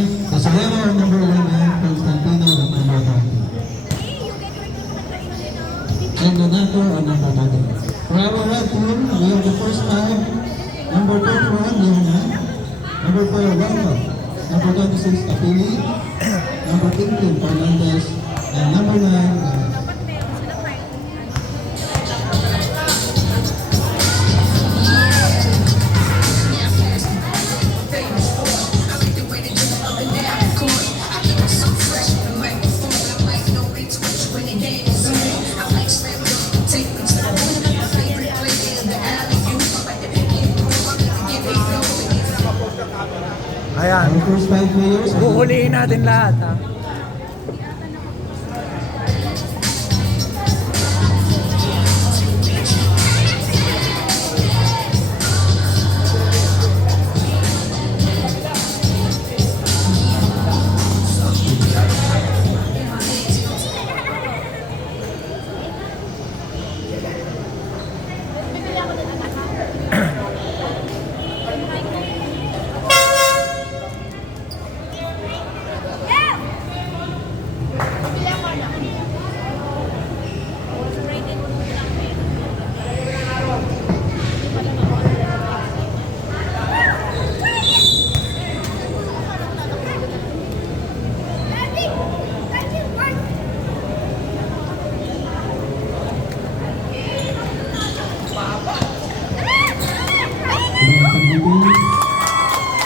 Casalero, number 11, Constantino, number 20. And Donato, number 20. For our red team, we have the first five. Number 31, Leona. Number 4, Rocco. Number 26, Apili. Number 18, Fernandez. And number 9, Ayan, our first five players. huhulihin natin lahat ha.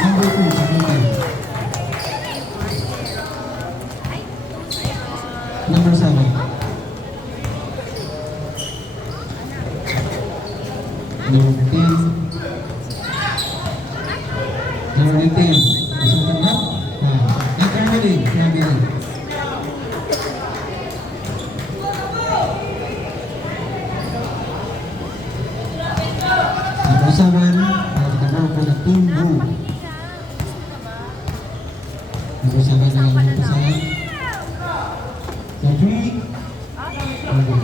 Number 2, Samuel. Number 7. Number 15. Number 10. Isang tanggap? Nag-Carmeling. Number 7. Number 14, Blue. Number 7 na lang yung pasahan. Number 3. Number 4.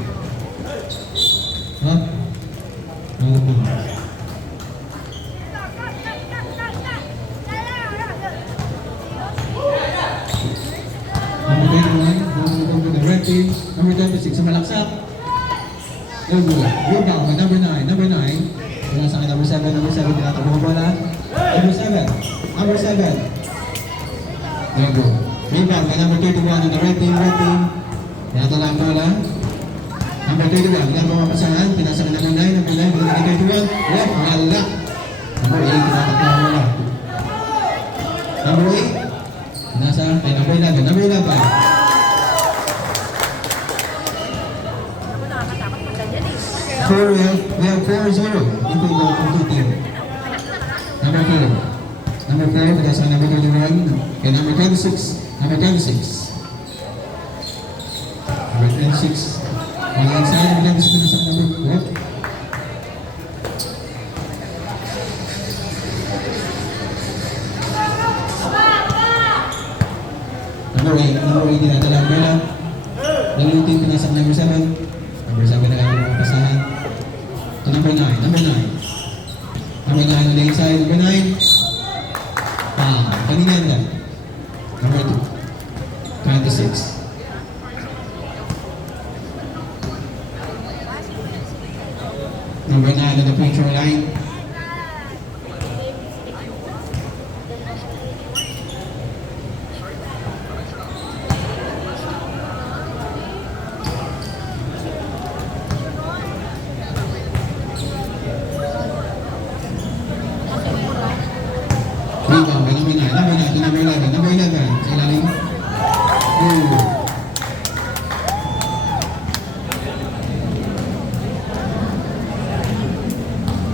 Up. Number 2. Number 21, number to the red team. Number 26, sa malaksak. Number 1, rebound by number 9. Number 9, wala sa akin, number 7, tinatakbo ko bola. Number 7, number 7. There you go. Rebound by number 31 on the red team. Tinatala ang bola. Number 31, wala mga pasahan. Pinasa ka number 9, number 9, number 31. Left, wala. Number 8, tinatakbo ang bola. Number 8, pinasa kay number 11. Number 11. We have 4-0 in favor of the team. Number 4. Number 4, pinasa ka number 31. Okay, number 26. Number 26. Number 26. Wala inside. Number 26 pinasa ka number 4. Number 8. Number 8 dinadala ang bola. Number 18 pinasa ka number 7. Number 7 na kayo mga pasahan. To number 9. Number 9. Number 9 on the inside. Number 9. Kanina yan. Number 2. 26. Number 9 on the free throw line. Rebound by number 9. Number 9 to number 11. Number 11. Sa ilalim.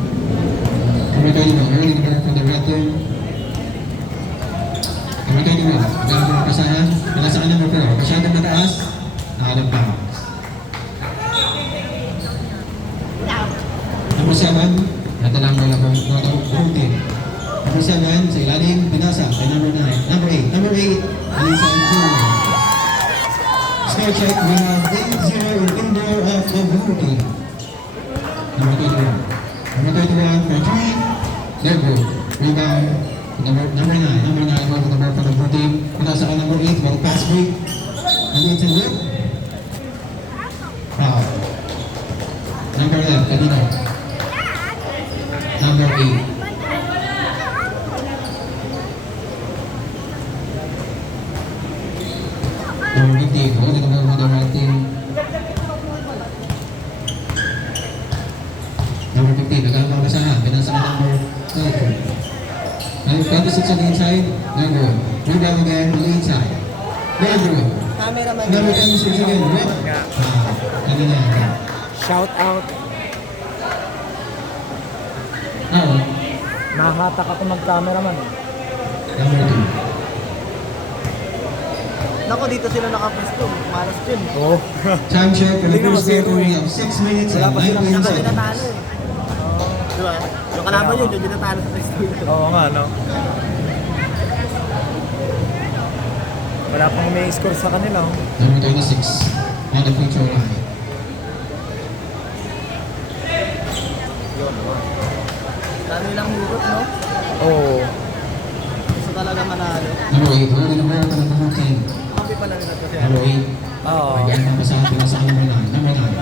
Number 31. Early to from the red team. Number 31. Magandang po pasahan. Pinasa ka number 4. Pasyadong mataas. Out of bounds. Number 7. Natalang bola po ng team. Number 7, sa ilalim, pinasa kay number 9. Number 8. Number 8, Alisa and Puro. Score check, we have 8-0 in favor of the blue team. Number 21. Number 31 for 3. There go. Rebound. Number 9. Number 9 over the ball for the blue team. Mula sa number 8, ball pass break. Ang 8 and look. Foul. Number 11, kanina. Number 8. Number 15, holding the ball for the red team. Number 15, nagkakaroon sa hand. Pinasa ka number 12. Number 26 on the inside. Number 1. Rebound again on the inside. Number 1. Cameraman. Number 26 again. Red. Kanina. Shout out. Oo. Nahatak ako mag-cameraman. Number 2. Nako, dito sila nakapwesto. Maras din. Oo. Time check for the Tingnan mo, first game. zero We eh. have 6 minutes Wala and pa silang 19 Saka seconds. tinatalo eh. Diba? Yung kalaban yun, yung tinatalo sa pwesto. Oo nga, no? Wala pang may score sa kanila. Oh. Number 26 on the free throw line. Dami lang hugot, no? Oo. Gusto talaga manalo. Number 8, holding the ball for the blue team. Happy pala nila to siya. Number 8. Oo. Again, napasahan pinasa ka number 9. Number 9.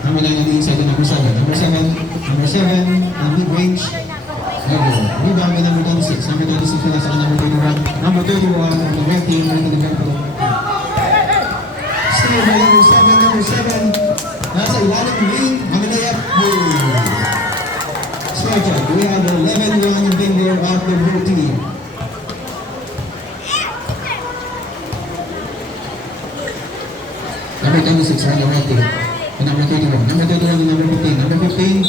Number 9 on the inside, number 7. Number 7. Number 7 on mid-range. Rebound by number 26. Number 26 pinasa ka number 31. Number 31 on the red team. Into the red team. Steal by number 7. Number 7. Nasa ilalim ng lane. Ang layup. Score check. We have 11-1 in favor of the blue team. Number 26 on the red team. And number 31. Number 31 and number 15. Number 15.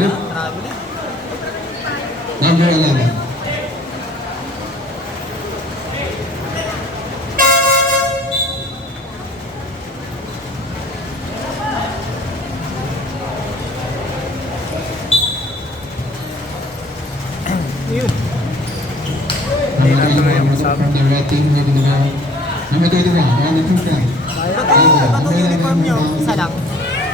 Yep. Traveling. Number 11. Yun. Number 31 from the red team. Leading the ball. Number 31 on the two point. Ba't yung uniform nyo? Isa lang.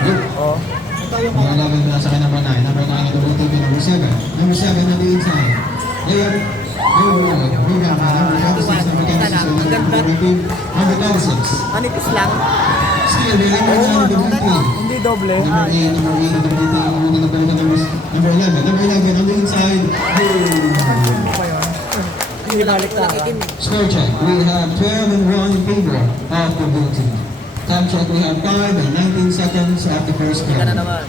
Yep. Oo. Ito yung Number 11 nasa kay number 9. Number 9 on the blue team. Number 7. Number 7 on the inside. Layup. Rebound by number 26. Number 26 on the red team. Number 26. manipis lang. Steal by number 9 on the blue team. Hindi doble. Number 8, number 8, number 8, holding the ball to number 11. Number 11 on the inside. Boom! Ano pa yun? Hindi balik na. Score check. We have 12 and 1 in favor of the blue team. Time check. We have 5 and 19 seconds of the first Hindi ka na quarter. naman.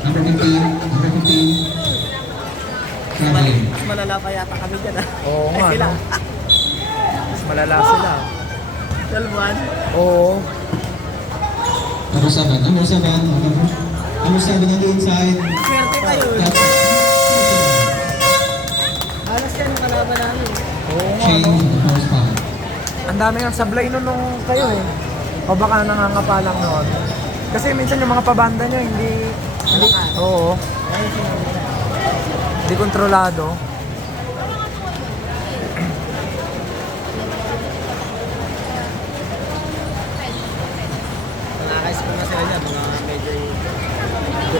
Number 15, number 15. Traveling. Mas malala pa yata kami dyan ah. Oo nga, Sila. no? Mas malala sila. 12-1. Oo. Number 7, number 7. Number 7 on the inside. Swerte kayo eh. Alas yan ang kalaban namin. Oo nga, Change no? in the first foul. Ang dami ng sablay nun nung kayo eh. O baka nangangapa lang noon. Kasi minsan yung mga pabanda nyo, hindi oo. Hindi kontrolado. Nakaka-score na sila niya. Mga medyo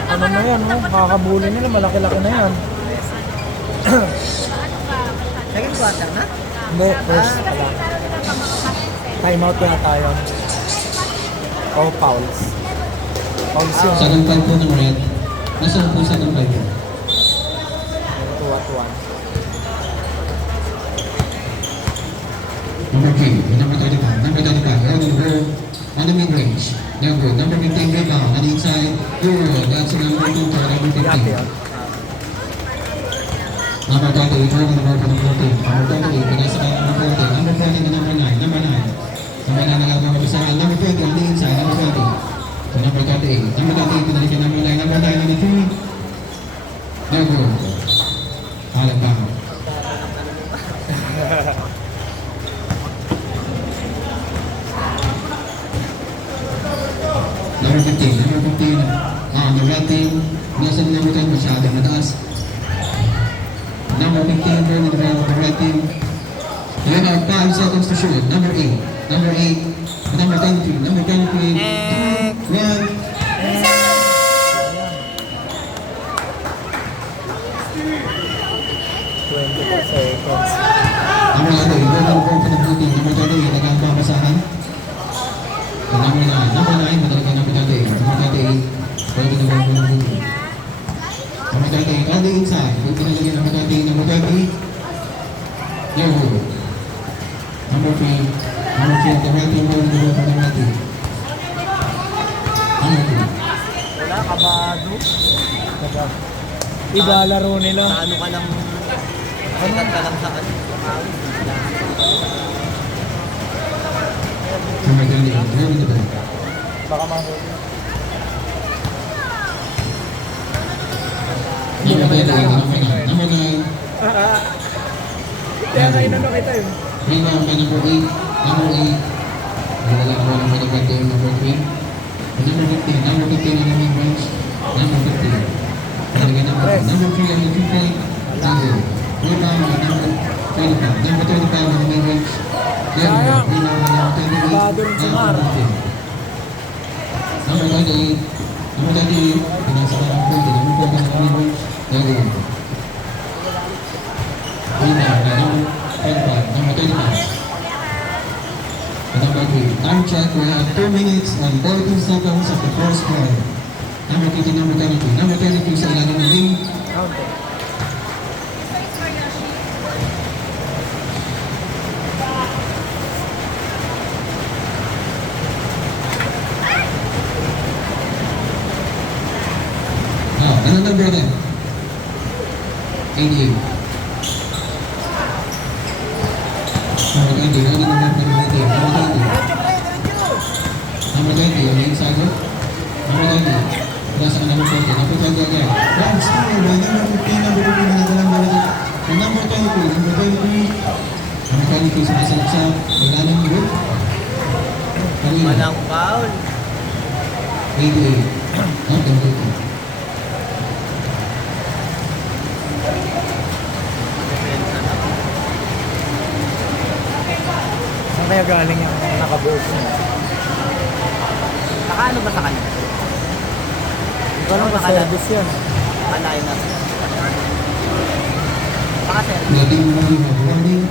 Ano na yan, no? Kakabuli nila, malaki-laki na yan. Second quarter na? Hindi, first pala. Time out yata yun. O fouls. Fouls yun. Second foul po ng red. Nasaan po second foul po? 2-1. Number 3, number 35, number 35, holding the ball on the mid-range. Number 15 rebound on the inside. That's number 2 to number 15. Yate yun. Number 28, holding the ball for the 14. Number 28, pinasa kay number 14. Number 14 to number 9. Number 9. Number 9 nagagawa ko sa number 20 on the inside. Number 20 to number 28. Number 28, pinalik kay number 9. Number 9 on the 3. No good. All about. Number 15, on the red team. Nasa number 10, masyadong mataas. Number 15, early the ball of the red team. You have 5 seconds to shoot. Number 8, number 23, number 23, 2, 1. seconds. Number 11, golden ball for the blue team. Number 38, nagkakabasahan. Number 9, madalaga number 38. Number 38, golden ball for the blue team. Number 38, on the inside. Good pinalagyan number 38, number 30. Yellow. Number 3 at the right team, golden ball for the right team. Number 3. Wala, kabado. Ilalaro nila. Sa ano ka lang, sikat ka lang sa ano. Number 38, driving the ball. Baka mahuli. Number 38, number 9. Kaya nga inano kita yun. Rebound by number 8. Number 8. Wala ko number 20, number 3. Number 15. Number 15 on the mid-range. Number 15. Talaga number 3 on the 3-point. Rebound by number 25. Number 25 on the mid-range. Sayang. Rebound by number 28. Kabado rin si Mar. Number 28. Number 28. Pinasa ka ng 40. Number 40 on the mid-range. Rebound by number 25. Number 25. Number 3. Time check. We have 2 minutes and 42 seconds of the first quarter. Number 30, number 32. Number 32 sa ilalim ng ring. Counter. Ano number din? 88. Number 20. Ano number 20? Number 20. Number 20. Yung inside hook. Number 20. Wala sa number 20. Number 20 again. One steal by number 15. Number 15 na lang balik. And number 22. Number 23. Number 23 sumasalit sa ilalim ng hook. Kanina. Walang foul. 88. Okay, okay. Saan kaya galing yung nakabuhos niya? Nakaano ba sa kanya? Walang ka-service yan. Kalain na. Baka sir. Letting warning of warning.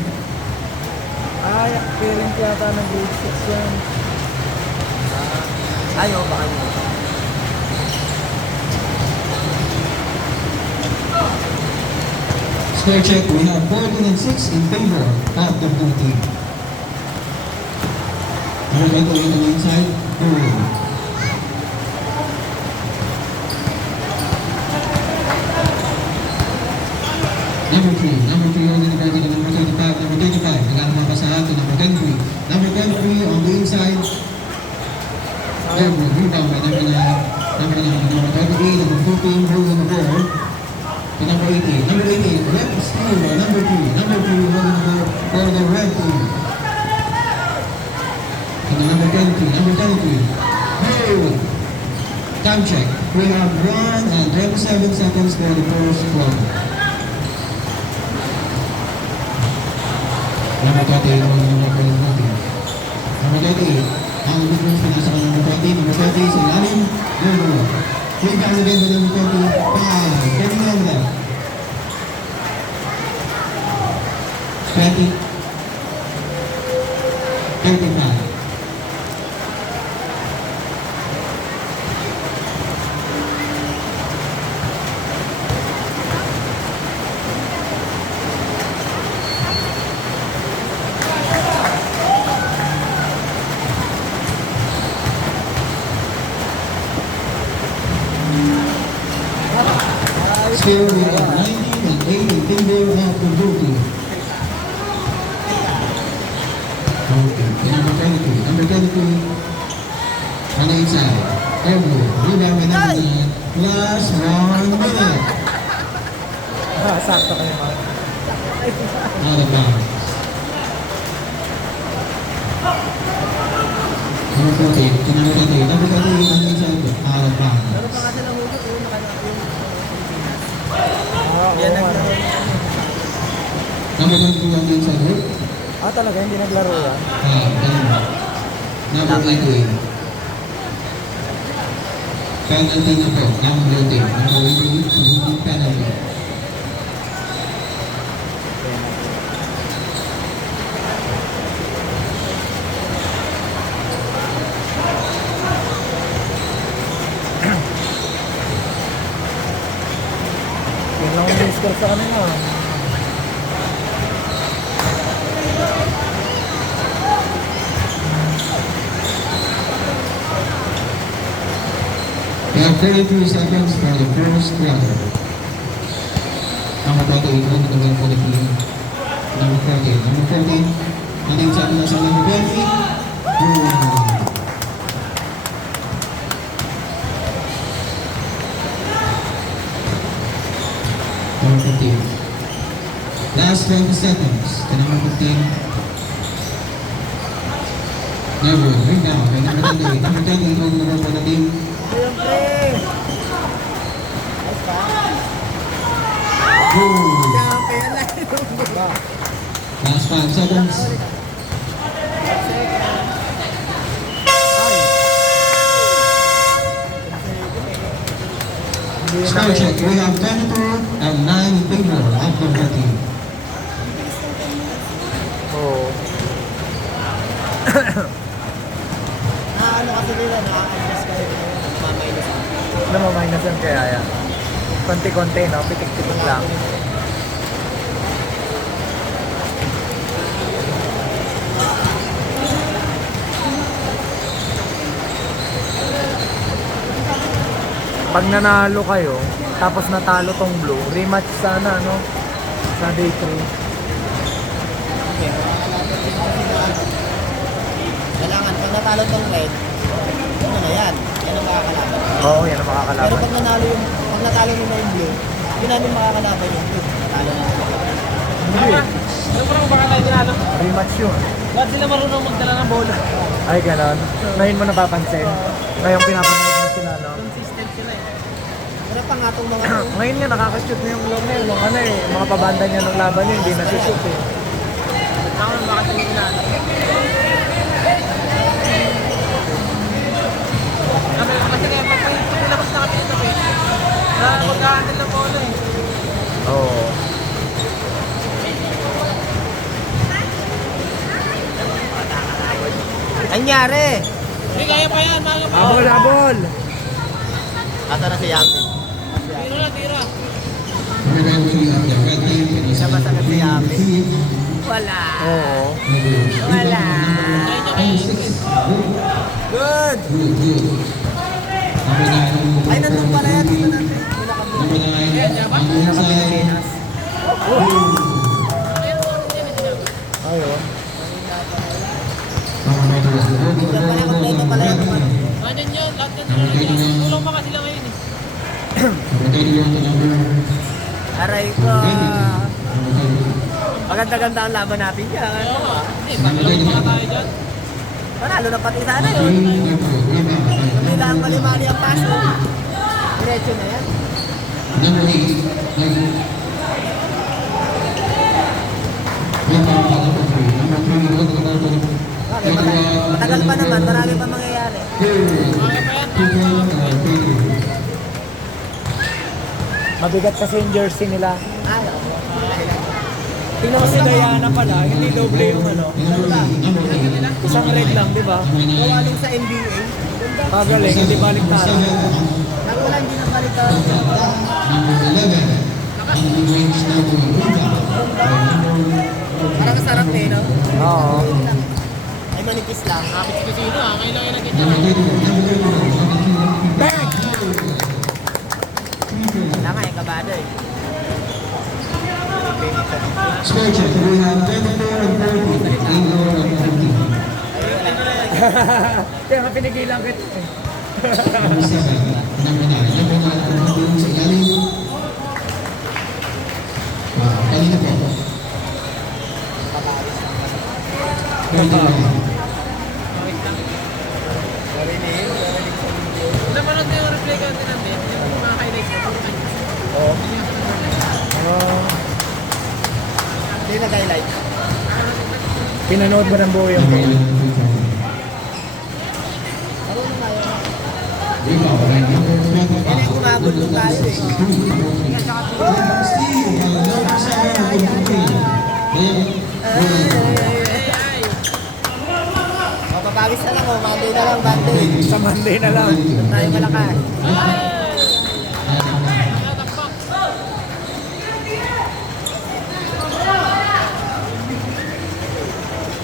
Ay, parent yata ng grade 6 yan. Ayaw, baka yun. Square check, we have 14 and 6 in favor of the blue team. Number 28 on the inside. Number 3 holding the ball to the number 35, number 35. Nagkakapasahan to number 23. Number 23 on the inside. Rebound by number 9. Number 9, number 38, number 14, holding the ball. To number 18. Number 18, left steal by number 3. Number 3 holding the ball for the red team. And number 23, number 23. Hold. Time check. We have 1 and 27 seconds for the first quarter. Number 28, number 20. Number 28. Ang difference pinasa ka number 20. Number 20 sa ilalim. Go. Three times again by number 25. Getting over there. 20. 35. Still we have 19 and 8 in favor of the blue team. Okay, number 23. Number 23 on the inside. Elbow. Rebound by number 9. Plus 1 minute. Sakto kayo mga. Out of bounds. Number 14. To number 28. Number 28 on the inside. Out of bounds. Pero pa kasi nahulog yung Yan ang Number 22 on the inside. Hook. talaga, hindi naglaro yan. Number 88. Penalty na po ng blue team. Number 88, penalty. sa kanila. We have 33 seconds for the first quarter. Number 28, number 12 for the team. Number 14, number 14. Nating sa atin sa number 20. Number 15. Last 20 seconds to number 15. Never, right now, kay number 28. Number 28, number for the team. Last 5 seconds. Score check. We have 22 and 9 in favor of the red team. Oo. Ano kasi nila, na-adjust kayo maminus. Namamagnasan kaya yan. Konti-konti, no? Pitik-pitik lang. Pag nanalo kayo, tapos natalo tong blue, rematch sana, no? Sa day 3. Kailangan, pag natalo tong red, ano na yan? Yan ang makakalaban. Oo, yan ang Pero makakalaban. pag natalo nila yung blue, hindi namin makakalaban yung blue. Natalo na. Hindi. Ano pa rin baka tayo tinalo? Rematch yun. Ba't sila marunong magdala ng bola? Ay, ganon. Ngayon mo napapansin. Ngayon pinapanood mo sila, no? Consistent sila eh. Wala pa nga itong mga Ngayon nga, nakaka-shoot na yung Lionel. Nung ano eh, mga pabanda niya ng laban niya, hindi na-shoot eh. Ako nang baka tayo tinalo. Kasi kaya pag nilabas na kami ito eh. Magkahandle ng bola eh. Oo. Anyari! Hindi kaya pa yan, mga kapatid. Abol, abol! Ata na si Yami. Tira na, tira. Number 20 of the red team. Siya ba sagat si Yami? Wala. Oo. Wala. Good! Number 9. Ay, nandun pala yan. Dito natin. Number 9. On the inside. Ayun. Ganyan yun, lahat na sila. Tulong pa kasi sila ngayon eh. Number 31 to number Aray ko. 20. Maganda-ganda ang laban natin dyan. Oo nga. Hindi, paglalong pa tayo dyan. Panalo na pati sana yun. Hindi lang malimali ang pass. Diretso na yan. Number 8. Bakit? Matagal pa naman. Marami pa mangyayari. Mabigat kasi yung jersey nila. Ay, oo. Tingnan mo si Diana pala, hindi doble yung ano. Isang red lang, di ba? Gawa nung sa NBA. Kagaling, hindi balik tayo. Nagulan din ang balikan. Parang masarap eh, no? Oo. Ay, manipis lang. Kapit ko sino ah, ngayon lang yung nag-get Bang! Wala nga, yung kabado eh. Score check. We have 24 and 30. Indoor and 15. Kaya nga pinigilan kita eh. Number 7. Number 9. Number 9. Number 9 sa ilalim. Kanina po. 31. Napanood na yung replay ka natin, yung mga highlights na pang Oo. Hindi nag-highlight. Pinanood mo ng buo yung Number game. 11. Marunong tayo. Rebound by number 25. Yan yung gumagulong tayo eh. Steve, number 7 of the team. Mapapagis na lang oh. Monday na lang, Monday. Sa Monday na lang. Tayo malakas.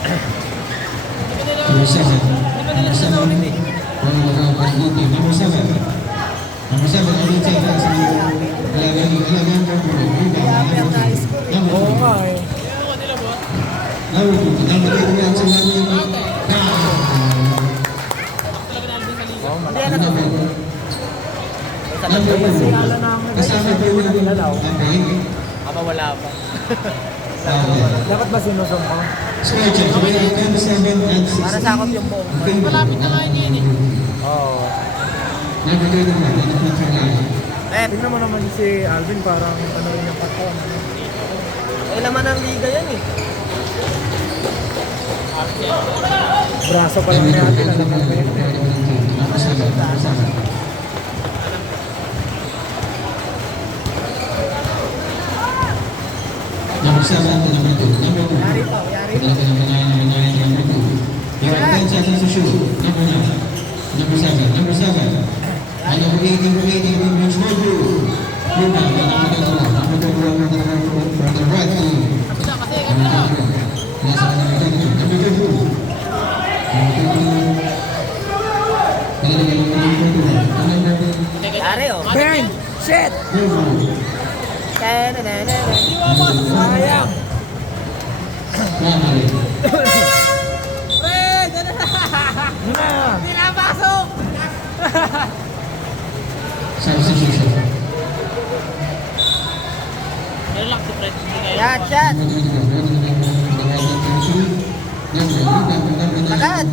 Number 7. Number 7. Number 7. Number 7, I will take that sa Alagan Yape ang na-score eh. Oo nga eh. Number 2, number 8 yan sa Alagan. Hindi yan na Number 4. Si Alan na ang Kasama po yung nilalaw. Okay. Aba wala pa. Dapat ba sinusong ko? Score check. We have 27 and 16. para sakop yung buong. Malapit na nga yun eh. Oo. Number 2 naman. Ano po sa Alagan? Rep, Tingnan mo naman si Alvin, parang ano rin yung pattern. may laman ng liga yan eh. Braso pa lang natin, alam mo ba yun? Number 7. Number 7. Number 7 to number 2. Number 2. Yari pa, yari pa. Number 9, number 2. You have 10 seconds to shoot. Number 9. Number 7. Number 7. And number 8, number 8, number 2. Rebound. Number 2 from the right team. Kapita kasi. Number 2. Nasa number 22. Number 2. Number 2. Yari oh. Burn! Shit! Sayang! Pre! Ganun na! Yun na! Hindi na pasok! Substitution. Meron lang si Fred. Hindi kayo. Shot, shot. Agad.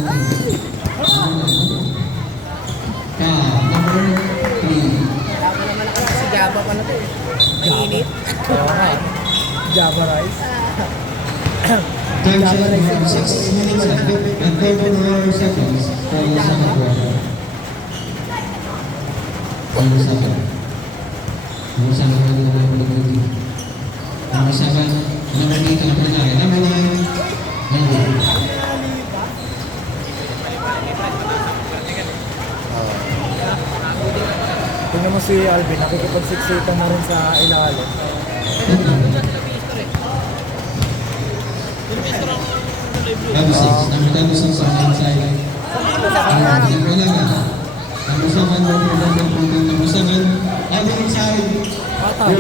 Number 3. Tama naman ako si Java pala to eh. Mainit. Oo nga. Java rice. Time check, we have 6 minutes and 34 seconds for the second quarter. Number 7. Number 7, number 7, number 8, number 9. Number 9, number 8. Tingnan mo si Alvin, nakikipagsiksikan na rin sa ilalim. Number 6, number 6 on the inside. Number 11, number 7, number 7, on the inside. Patay.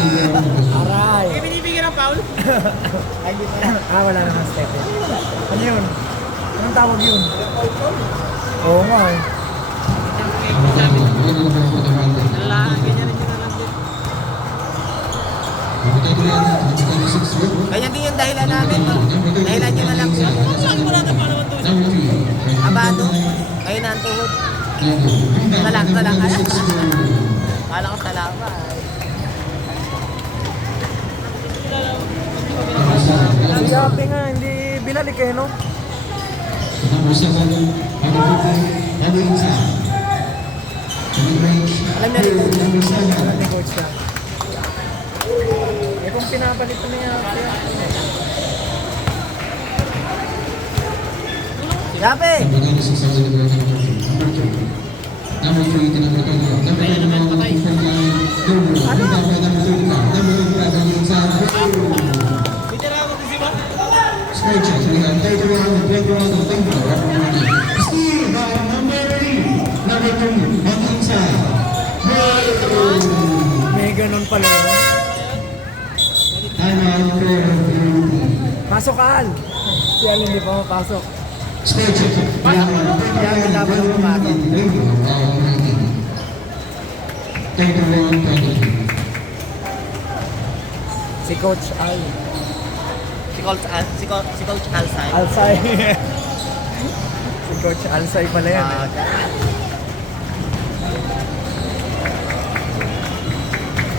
Aray! Hindi binibigyan ng foul? Wala naman step. Ano yun? Anong tawag yun? Oo nga eh. Nalalaan, ganyan rin yung nalang din. Ganyan din yung dahilan namin. Dahilan nyo na lang. Saan mo natin paano ito? Abado. Kayo na ang tuhod. Talang. Kala ko salamat. Ang yapi nga, hindi binalik eh, no? Number 7, number 8, Alam na rin ko. number 7. Alam ni coach na. Eh kung pinabalik ko niya, Yape! Number 96, number 3, number 3, number 2, number 2, number 3, Veterano din si Bob. Straight check, we have 30 round, 20 round, 20 round. Steal by number 3, number 2, on the inside. may ganun pala yun. Time out for Pasok ka, Al! Si Al hindi pa mapasok. straight check. We have 30 round, 20 round, 30 round, 20. Si Coach Al. Si Coach Alsay. Alsay. Si Coach Alsay pala yan. Eh.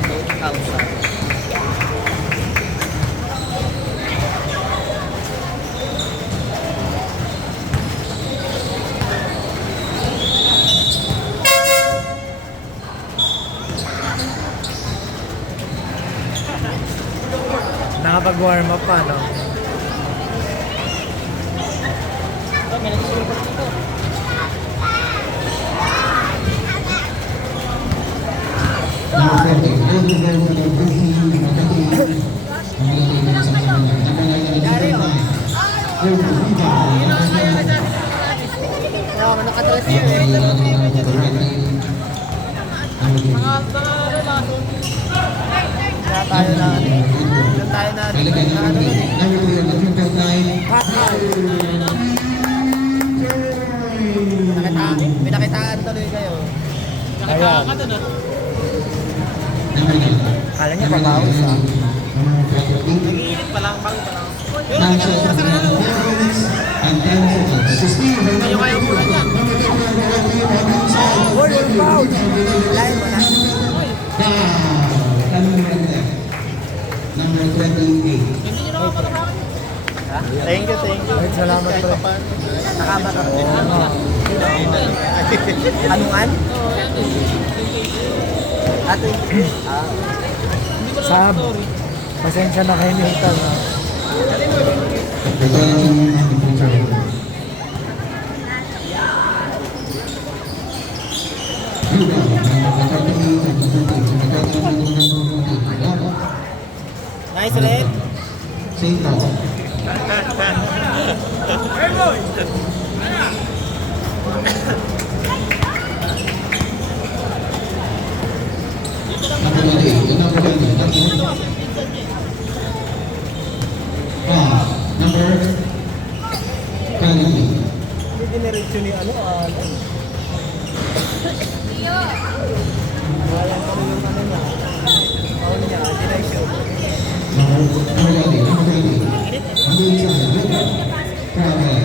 Coach Alsay. Nakapag-warm up pa, no? May nagsusunod pa dito. Number 40, Oo, nakadress yun eh. Kaya tayo na ano eh. Doon tayo na ano pinakitaan tuloy kayo. Nakakaka doon ah. Kala niya pabawis ah. Nag-iinit pa lang, bago pa lang. Pero nagkakita sa kanalo. Kayo kaya muna dyan. Hoy, yung foul! Lain mo na. Number 28. Hindi nyo naman palabakan yun. Thank you, thank you. Ay, salamat pre. Nakabat ako. Anungan? Oo, yan eh. Ato Hindi ko lang Sab. story. Pasensya na kayo Nathan ah. Nice ulit. Same ball. Number 28, number 20. Number 20. Hindi diniretso ni ano, Walang kami yung ano niya. Paul niya, diretso. Number 20, number 20. Number inside. Travel.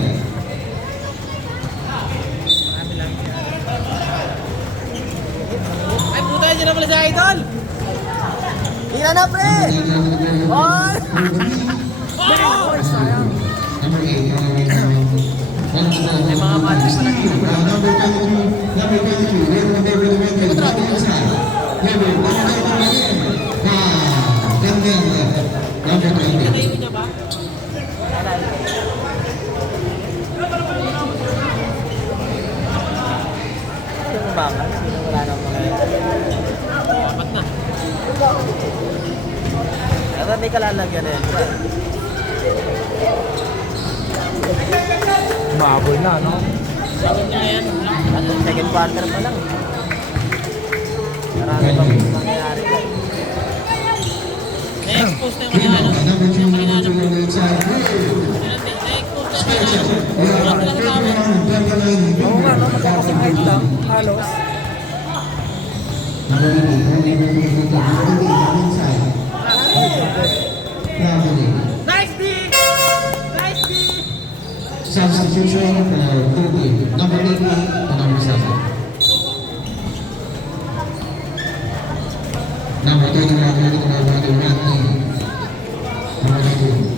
Ay, puta nyo na pala si Idol! Ina na, pre! Hoy! Ay, sayang. Number 8, May mga matches pa lang dito. number 22, number 22, number 22, number inside. Number 22, number 20. Natayin niya ba? Ito mo ba nga? Sino wala nang mga... Apat na. Ano may kalalagyan na yun? Mahabol na, no? Second niya yan. Ano, second quarter pa lang. Marami pa mangyayari. Na-expose na yung kanina. Number 2, number 2, number inside. Na-expose na yung kanina. Wala talaga sa amin. Oo nga, no? Magkakasing height lang. Halos. Number 8, number 8, number inside. Traveling. Nice D! Nice D! Substitution for Kobe. Number 88 to number 7. Number 21, number 20. Number 22.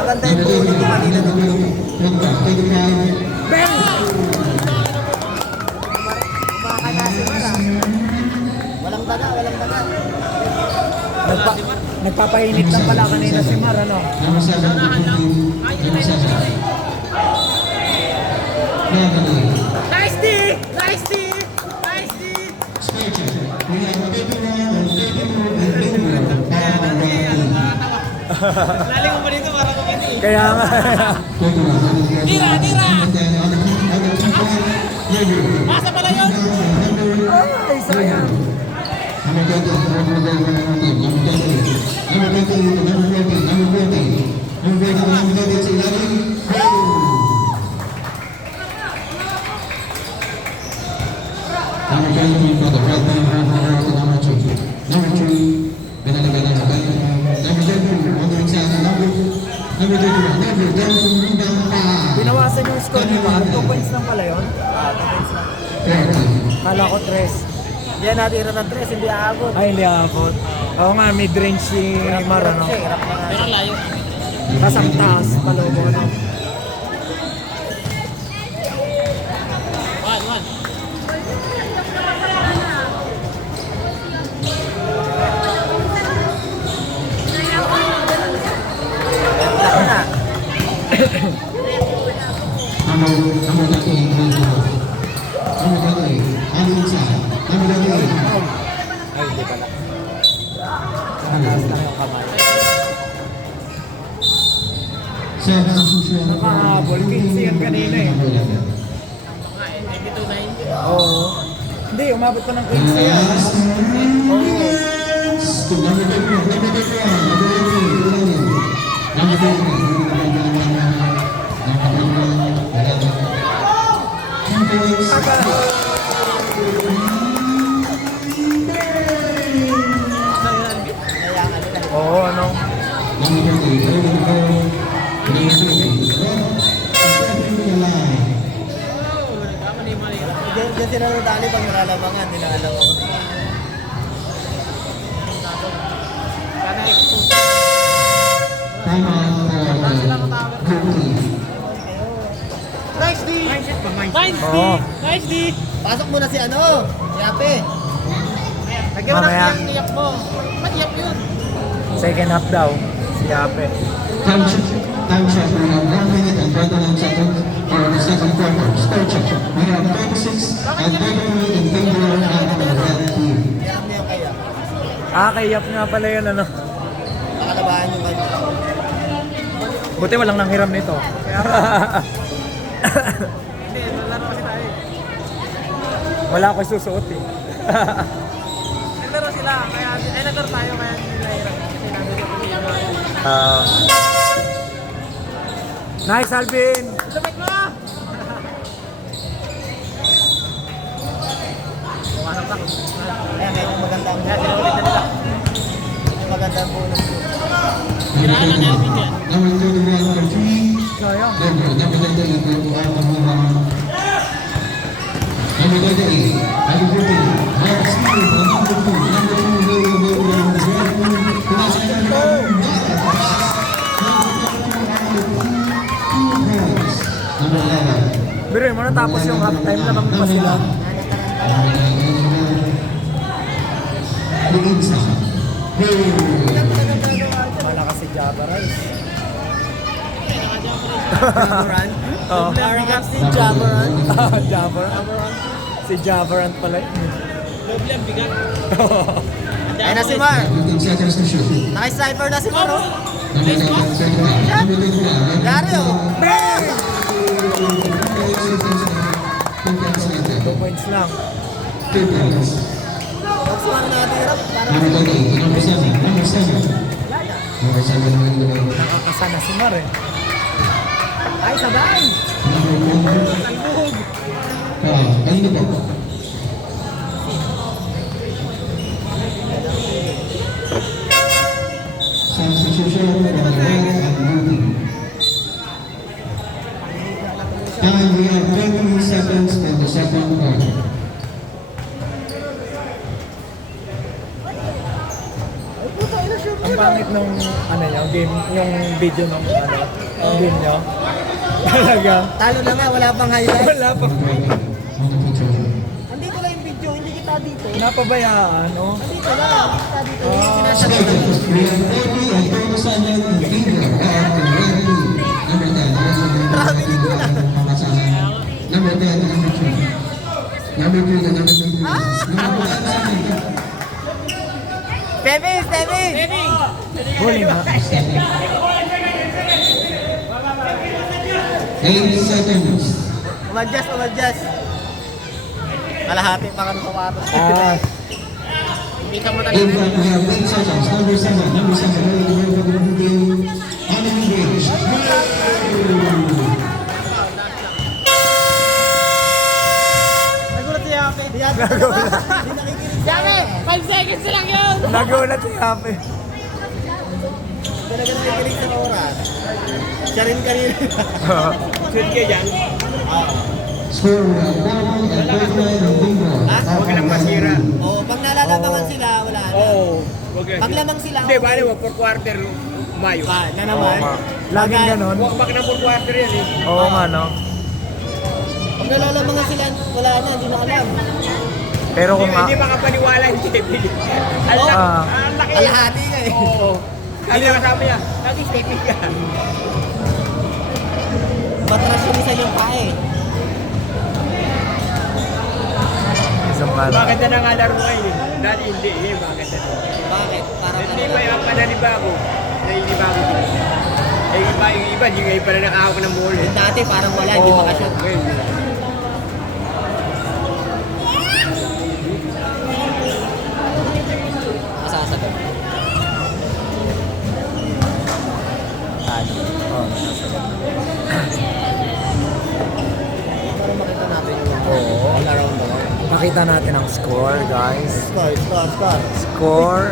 Maganda yung buo dito kanina. No? 25. Bang! Kumakanasin mo na. Walang daga, walang daga. Nagpapainit lang pala kanina si Mar, ano? Number 7, number 7. Number 8. Nice D! Nice D! Nice D! Special. We have 51 and 52 and 51. Laling mo pa dito para kumiti. Kaya nga. Tira, tira! Pasa pala yun! Ay, sayang. Binawasan yung score ni Mar. 2 points lang pala yun. Kala ko 3. Diyan natira ng 3, hindi aabot. Ay, hindi abot. Oo nga, mid-range si Mar, ano? Hirap na nga. Pero layo. Tapos ang taas, palobo, no? 1-1. Laki na. Ay, hindi pala. Taas lang yung kamay. Substitution. Nakahabol, 15 yan kanina eh. Number 11. Oo. Hindi, umabot pa ng 15 yan. Oo. To number 21, number 21, number 21. Oo, ano? Diyan sila nadali pag nalalamangan, hindi na alam ko. Sana expose. Nice D! Nice D! Oo. Nice D! Pasok muna si ano, si Ape. Lagyan mo ng Mamaya. iyak mo. Mag-iyak yun. Second half daw. Si Ape. Time check. We have 1 minute and 29 seconds for the second quarter. Score check. We have 36 and 38 in favor of the red team. Kaya niya kaya. Kay Yap nga pala yun, ano? Nakalabahan yung kanya. Buti walang nanghiram nito. Hindi, nalaro kasi tayo. Wala ako susuot eh. Naglaro sila, kaya naglaro tayo, kaya hindi nila hirap. Kasi nandun yung Nice, Alvin! Sabit mo! Ano pa? Kaya medyo maganda ang Kaya sinaulit na nila. medyo maganda ang bonus. Number 31, number 3. Sayang. Number 38, number 38, number 14, number Steve, number 2, number 11. Pero mo natapos yung half time naman pa sila. Malakas si Java Rice. Jabaran? Oo. Parang si Jabaran. Javaran. Si Javaran pala yun. Doble ang bigat. Ayun na si Mar. 15 seconds to shoot. Naka-sniper na si Mar, oh. Number 21. Yari, oh. 2 points lang. 2 points. Tapos mga nakatira. Number 28, number 7, number 7. Number 7, Nakakasana si Mar eh. Ay, sabay. number 1. Kanina po. Substitution for the red and blue team. Time we have 20 seconds for the second quarter. Ang pangit nung ano yung game, yung video nung ano, game nyo. Talaga. Talo na nga, wala pang highlight. Wala pa. On the picture. Andito lang yung video, hindi kita dito. Napabayaan, no? Andito lang, hindi kita dito. Schedule. We have 30 and 37 in favor of the red team. Number 10, Grabe, hindi na. number 10, number 2. Number 3, number 2. Number 7. Tevis! Huli na. 8 seconds. Umadjust. Kalahati pa kami pumato. Hindi ka mo We have 8 seconds. Number 7, number 7. On the engage. Nagulat siya ako. Hindi nakikinig. Sabi, 5 seconds lang yun! Nagulat si Happy. Talaga nakikinig sa oras. Siya rin kanina. Shoot kayo dyan. Score, 40 and 39 in favor. Huwag ka lang masira. Oo, pag nalalamangan sila, wala na. Oo. Huwag Pag lamang sila, Hindi, bali, wag per quarter umayo. Na naman. Laging ganon. Huwag bak na per quarter yan eh. Oo nga, no? Pag nalalamangan sila, wala na, hindi na alam. Pero kung Hindi makapaniwala yung taping. Ang laki. Ah. Ang laki. Kalahati ka eh. Oo. Ano yung kasama niya? Lagi taping ka. Matras yung isa yung pae. isang ano. Bakit na nga laro ngayon? Dati hindi. Bakit na? Bakit? Parang Hindi ba yung pananibago? Na inibago ko. yung iba, hindi ngayon pala nakahawak ng ball. Yung dati parang wala, hindi Oo. makashoot. Masasagot. Oh, nasasagot. Para makita natin yung Oo. all around the world. Pakita natin ang score, guys. Score. Score.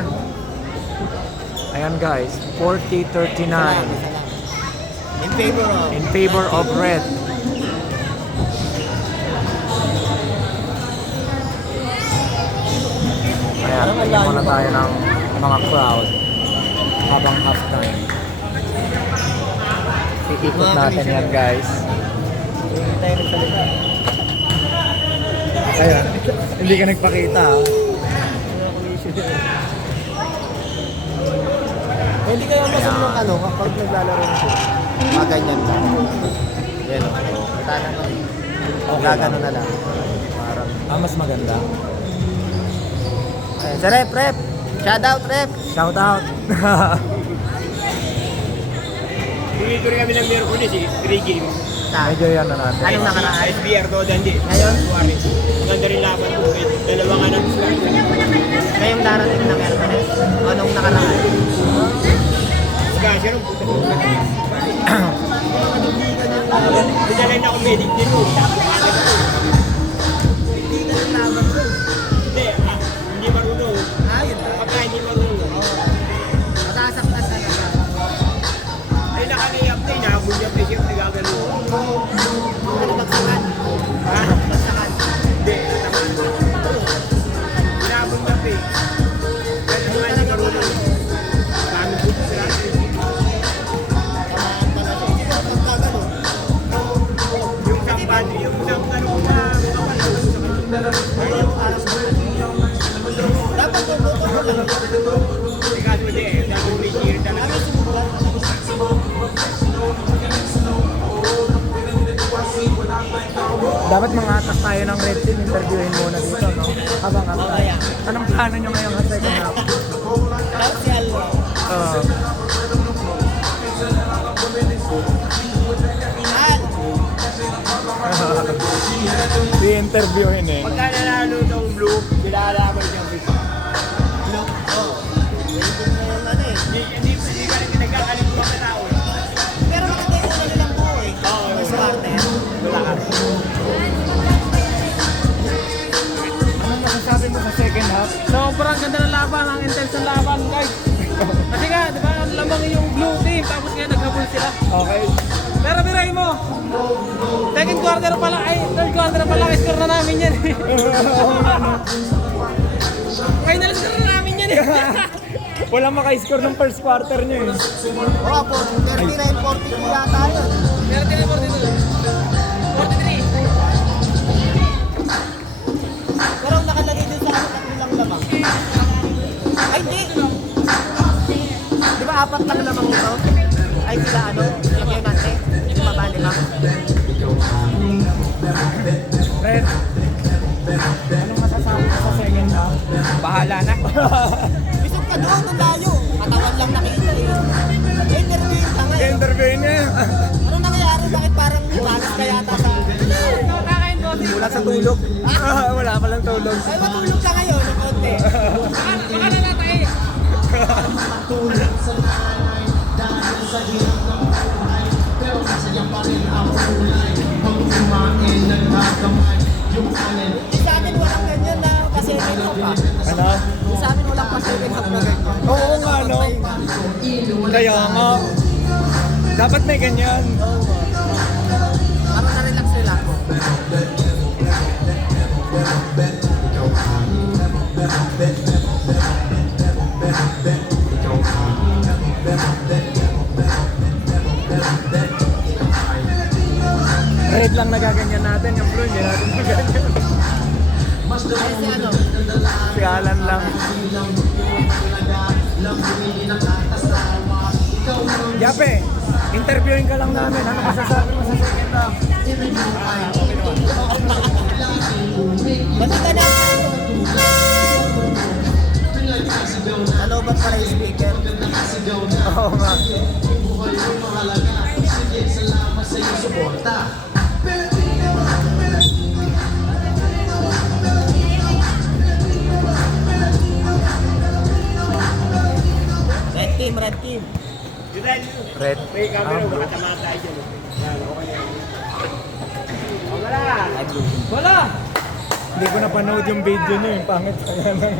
Ayan, guys. 40-39 In favor of red. Ayan, tingnan muna tayo ng mga crowd habang halftime. Iikot natin yan, guys. Hindi tayo nagsalita. Ayan, hindi ka nagpakita, ha? Hindi kayo masama ng ano, kapag naglalaro na sila. Mga ganyan lang. Yan o. Kita naman. Gagano na lang. Parang... Mas maganda. Ayan, sa rep. Shout out, rep. Shout out. Dito rin kami ng Merkulis 3 games. Medyo yan na natin. Anong nakaraan? SBR Dodandi. Ngayon? Suarez. Maganda rin laban po. Dalawa nga ng score. Ngayong darating na Merkulis? O anong nakaraan? Kasi rin puto. Nadalay na ako medic din mo. Hindi marunong. Ayun. Pagka hindi marunong. Matasaktas na lang. Ay nakangayap na inahabol niya pa siya. Nagagano. Ano bagsakan? Ha? Bagsakan. Hindi. Inahabol niya pa eh. Dahil naman hindi marunong. Kami po sila. Yung sampan, yung sampan ko na Dapat tututo mo lang. kaso hindi eh. Dahil may cheer talaga. Dapat mangatak tayo ng red team, interviewin muna dito, no? Habang halftime. Anong plano nyo ngayong second half? Partial. Inal. I-interviewin eh. Pagka nanalo ng blue, nilalaban siyang blue. Hindi ka rin nagkakalimutan sa tao. Pero maganda yung una nilang buo eh. Oo. Mas quarter. Wala ka. Anong masasabi mo sa second half? Sobrang ganda ng laban, ang intense ng laban, guys. Kasi nga, di ba, lamang yung blue team, tapos kaya naghabol sila. Okay. Pero biray mo, second quarter pa lang, ay, third quarter pa lang, score na namin yan. Final score na namin yan. Walang maka-score ng first quarter nyo eh. Oo, 39-42 yata yun. Pero tinay 42. 43. Pero ang nakalagay din sa ano, tatlo lang lamang. Ay, hindi. Di ba apat lang lamang ito? Ay, sila ano? Lagyan natin. Yung baba, di ba? Red, anong masasabi mo sa second half? Bahala na. Bisog ka doon, ang layo. Katawan lang nakita eh. Interview ka ngayon. Interviewin niya. Ano nangyayari? Bakit parang bagas ka yata sa... Kakain ko, Wala sa tulog. Wala palang tulog. Ay, matulog ka ngayon ng konti. baka na natay. Di sa amin walang ganyan na pa-second half ah. Ano? Di sa amin walang pa-second half na ganyan. Oo nga, no? Kaya nga. Dapat may ganyan. Parang na-relax nila. Red lang nagaganyan natin. Yung blue, hindi natin nagaganyan. Ay, si ano? Si Alan lang. Yape, interviewin ka lang namin. Ano masasabi mo sa second half? Bati ka na! Ano ba para yung speaker? Oo nga. suporta. Red team, red team. Red. May camera, Ah, blue. baka tama tayo dyan. Yan, okay na. Wala! Ay, blue. Wala! Hindi ko napanood yung video niyo, yung pangit. Kaya lang.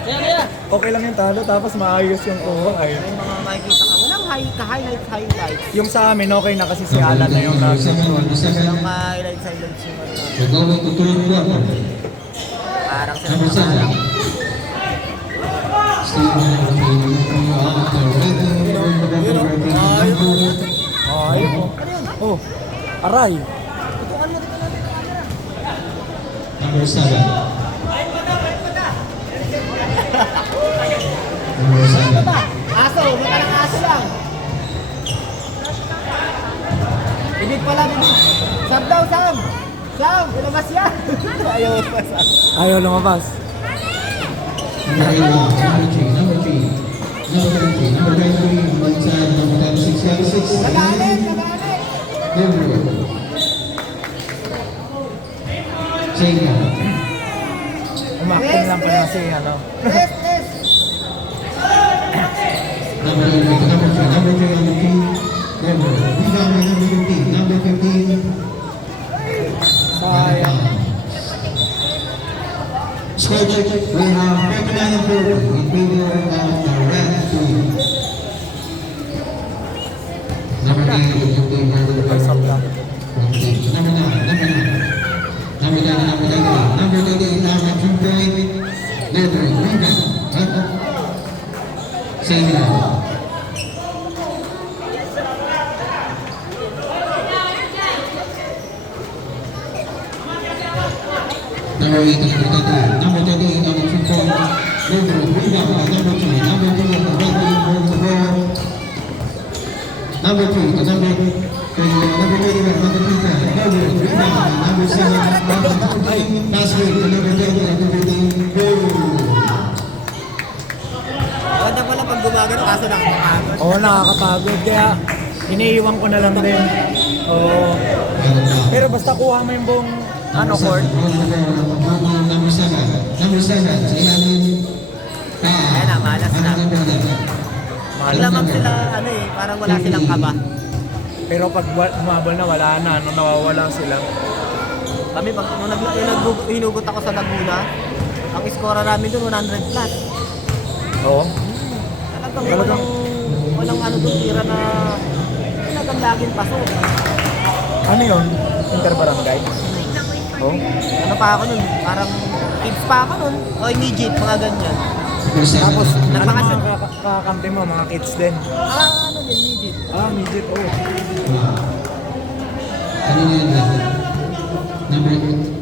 Kaya. Okay lang yung talo, tapos maayos yung kuha. Ay. May mga makikita ka. Walang highlights. Yung sa amin, okay na kasi si Alan na yung Number 7, nag-control. number 7. Walang highlights yung ano. We're going to third quarter. Parang sila Number 7. nakalang. Steve, Ay, oh. Aray. Number 7. Number 7. Aso, wala lang aso lang. Bibig pala, bibig. Sam daw, Sam! Sam, ilabas yan! Ayaw pa, Sam. Ayaw lumabas. Number 3. Number 3. Number 3. Number 23. Number 10. Number 96. Number 6. Nagalit! Number. Sega. Umakting lang pala si ano. Yes! Number 8. Number 3. Number 3. Number 2. Number. Rebound by number 15. Number 15. Sayang. Score check. We have 39 and 4 in favor of the red team. Number 8 in favor of the red team. Number 9. Number 9. Number 9. Number 9. Number 38. Number 2 point. Number rebound. Same now. Number 8, number 38, number 38, number 2 point, number rebound by number 3, number 3 at the red team over the ball. Number 3 to number 31, number 31, number 3 point, number rebound by number 7, number 14, basket to number 30 at number 15, goal. Maganda pala pag gumagano kaso nakakapagod. Oo, nakakapagod. Kaya iniiwan ko na lang din. Oo. Pero basta kuha mo yung buong ano, court. Number 7, number 7, sa ilalim. Ayan na, malas na. Lamang sila, ano eh, parang wala silang kaba. Pero pag umabol na, wala na. Ano, nawawala sila. Kami, pag nung hinugot ako sa Laguna, ang iskora namin doon 100 plus. Oo. Talagang walang ano doon, tira na talagang laging pasok. Ano yun? Interbarangay? Oo. Ano pa ako nun, parang kids pa ako nun. O midget, mga ganyan. Tapos, ano Nagpakasyon. mga kakampi mo? Mga kids din? Ano din, midget. Midget, oo. Kanina yun lang. Number 2.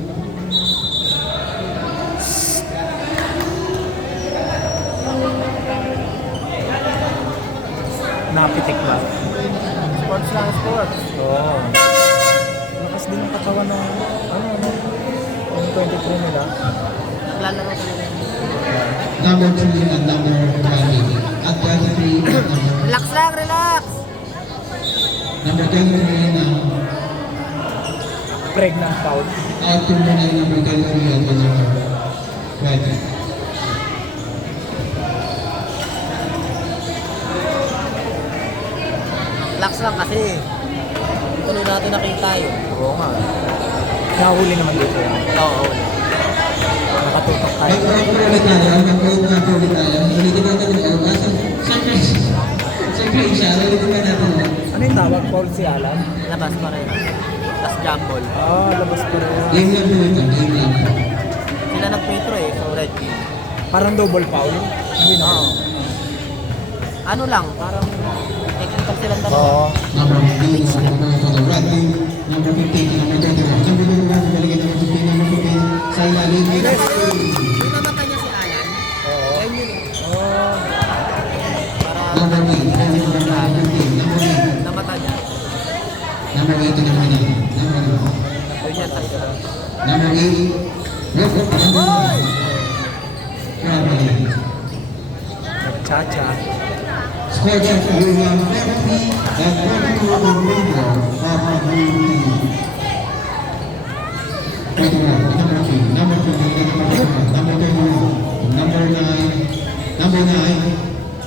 Napitik ba? Sports lang, sports. Oo. Lakas din yung katawan ng, yung 23 nila. Naglalaro ko lang. Number 3 and number 20. At 23 at number... Relax lang, relax! Number 23 na Pregnant foul. out to muna yung number 23 at number 20. Relax lang kasi. Tuloy natin nakita yun. Oo nga. Nahuli naman dito. Oo. Nakatutok tayo. Mag-road ulit tayo. Mag-road na po ulit tayo. Ulitin natin yung kaso. Siyempre siya. Ulitin na natin. Ano yung tawag? Foul si Alan? Labas pa rin. Tapos jump ball. Labas pa rin. Game lang po ito. Game lang. Sila nag-petro eh, so red team. Parang double foul? Hindi na. Oo. Ano lang, parang technical silang dalawa. Oo. Number 15 to the red team. Number 15 to number 21. Number 21 balik number 15. Number 15 sa ilalim. Yung namatay niya si Alan, Oo. ayun yun eh. Oo. Para Number 8. Number 15. Number 8. namatay niya. Number 8 to number 9. Number 8. Yun yan, talaga. Number 8. Number 9. Grabe. Nagchacha. Score check, we have 40 and 42 in favor of the blue team. 21, number 3, number 2, number 31, number 9,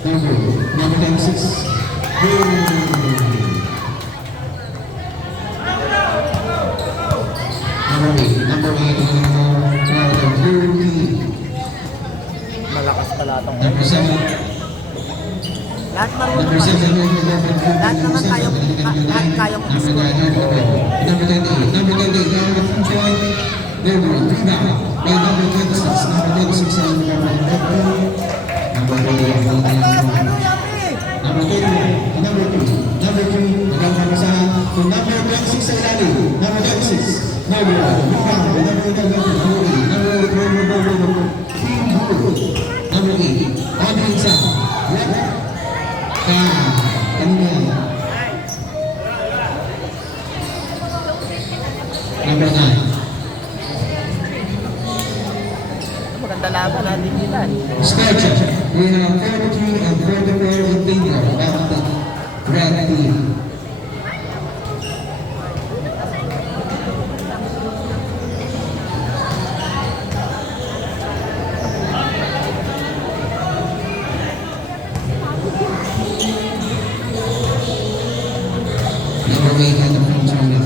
number 26. Number 8, the blue team. Malakas pala itong Number 7, lahat marunong number 7, lahat naman kayang number 9, number 28, number 28, number 2 point, number 3 back, by number 26, number 26, number 28, number 2, number 3, number 3, number 26 sa ilalim, number 26, number 8, on the inside, kanina. Number 9. maganda laban natin nila. Score check. We have 43 and 44 in favor of the red team. Number 8 and the front corner.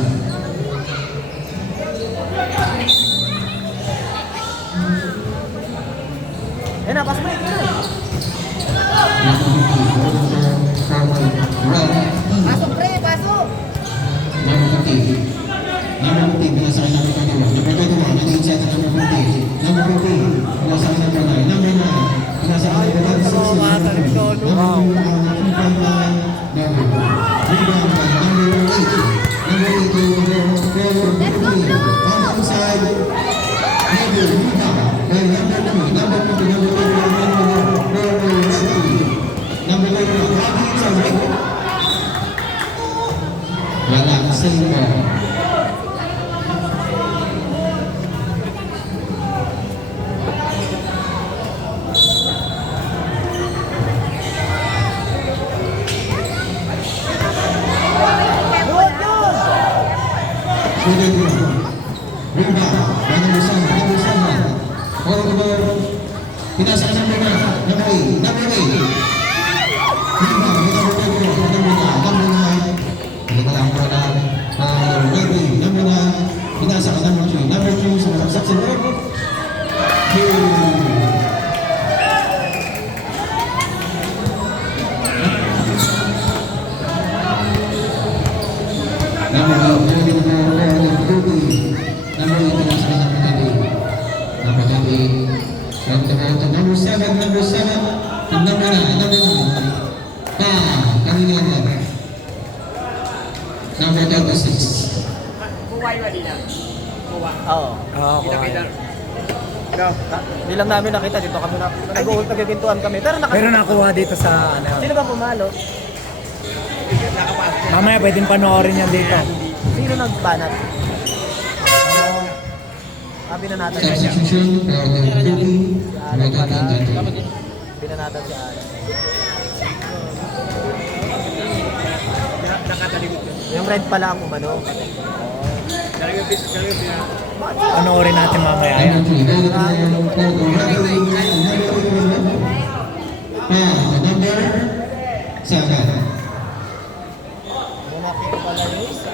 Eh na, pas mo ito na. Pasok pre, pasok! Number 15. Number 15, pinasa kay number 21. Number 21, nag-inside na number 15. Number 15, pinasa kay number 9. Number 9, pinasa kay number 6. Number 3.9, number 2. Rebound by number 8. Number 8 to number 15. On the inside, number rebound by number 3. Number 2 to number 3. Number 3, on the inside, wala, same ball. Pinasa ka number 9, number 8, number 8. Number 9, pinasa ka number 3. Number 3, sumasaksak sa loob. Number 8, number 7, number 7, number 9, number 9. Kanina yan. Number 36. Buway ba nila? Buwa. Oo. Oo, Kita-kita. Ikaw? Hindi lang namin nakita dito kami na nag-uultag-gintuan kami. Pero Pero nakuha dito sa ano. sino ba pumalo? Nakapasok. Mamaya pwedeng panoorin yan dito. Sino nagbanat? Sabi na natin. Substitution for the 30. Binanatan si Alan. Nakatalikod yun. Yung red pala ang umano. Dalawang piso, dalawang piso. Panoorin natin mamaya yan. Number 7. Bunakit pala yung isa.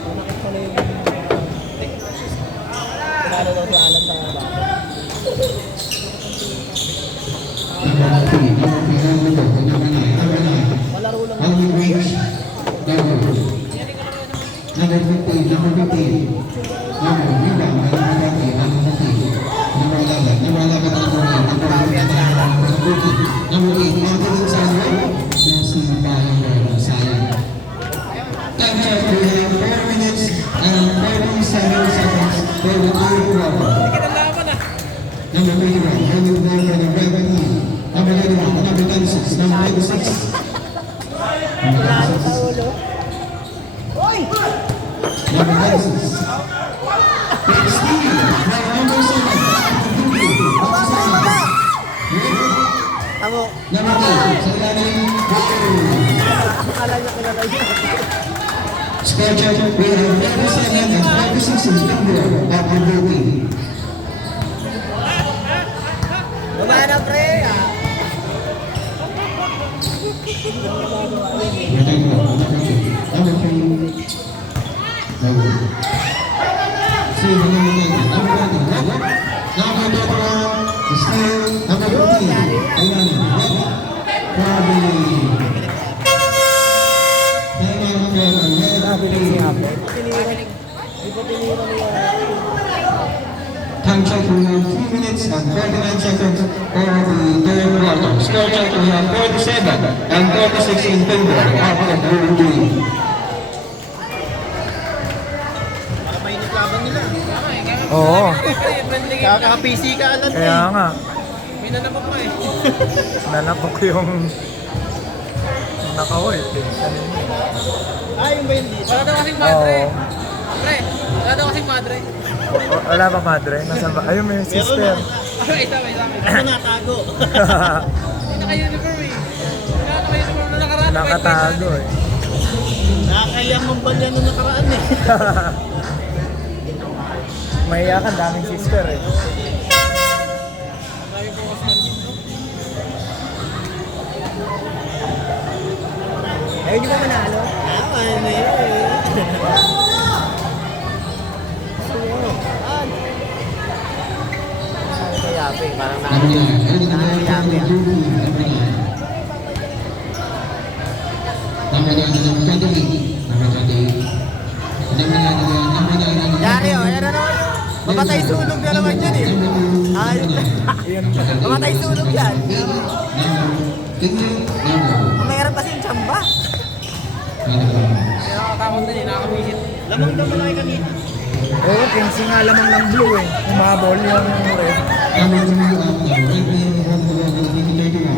Bunakit pala yung... Pinalo daw si Alan sa bata. Malaro lang. Number 15, number 15. Number 11, number 8, number 8, si Bayan sayang. Time check, we have 4 minutes and 37 seconds for the third quarter. Number 21, holding the ball for the red team. Number 21, number 26, number 26. Pinalo sa ulo. Oy! Number 26. Steve, number 7. Tamo. Number 2, sa ilalim. Akala niya kilala niya. Score check, we have 37 and 36 in favor of the blue team. Gumana pre. Number 3. No. See, number 9. Number 21. Still, number 15. Ilalim. Probably. Nabilis si Apo. Time check, we have 3 minutes and 39 seconds for the third quarter. Score check, we have 47 and 36 in favor of the blue team. Oo. Kaka-PC ka alam Kaya nga. May nanabok pa eh. Nanapok yung nakawal. yung ba yun dito? Wala daw kasing madre. Oo. Pre, wala daw kasing madre. Wala pa madre? Nasaan ba? Ayun, may sister. Isa. Ako natago. Hindi naka-uniform eh. Wala naka-uniform na nakaraan. Nakatago eh. Nakakayang mambalya nung nakaraan eh. Mahiyakan, daming sister eh. Ayaw di ba manalo? Ano yun? Kaya pa eh, parang Number 9. Number 9, number 28. Number 28. Number 9. Yari oh, ayan na naman yun. Mamatay sunog na naman yun eh. Ay, mamatay sunog yan. Mayroon kasi yung tsamba. Nakakatakot din eh, nakakamisit. Lamang daw malaki kanina. Oo, pinsi nga lamang ng blue eh. Umabol yung red. Number 3,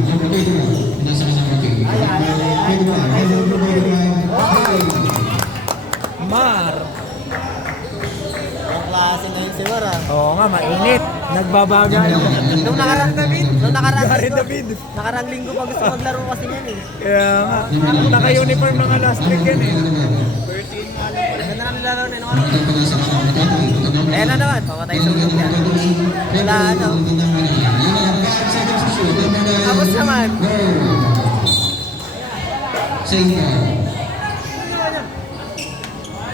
number 31. Nasa number 3. Mar. Ang klase na yun si Mar ah. Oo nga, mainit. Nagbabaga yung... Nung nakarang Gary linggo, David. nakarang linggo pa gusto maglaro kasi yan eh. Kaya nga. Naka-uniform mga last week yan eh. Ganda na nilaro na yun. Ayan na naman, pamatay sunog yan. Wala ano. Tapos naman.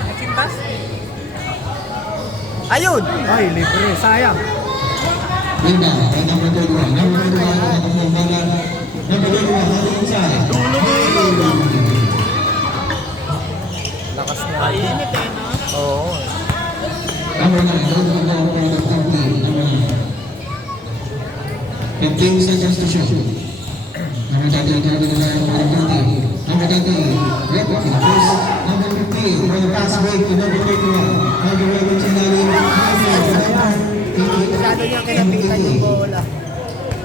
Nagsimpas? Ayun! Ay, libre. Sayang. Lakas niya. Mainit eh no? Oo. Number 15 seconds to shoot. Number 30, number 30, replica, first, number 15, for the pass break to number 31, number 11, Sinali, Masyado niyang kinapitan yung bola.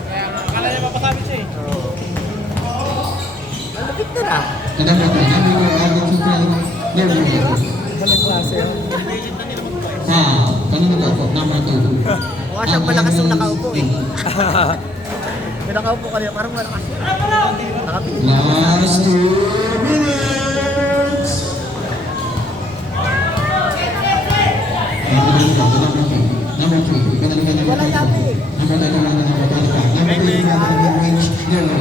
Kaya nga, akala niya mapasabit siya eh. Malapit na na. number 2, number 2, Ibang klase yun. number 2. Mukha siyang malakas yung nakaupo eh. Yung nakaupo kanina, parang malakas yun. Nakapit. Last 2 minutes. Number 3. Wala dati eh. Number 31 and number 25. Number 3, number range, zero.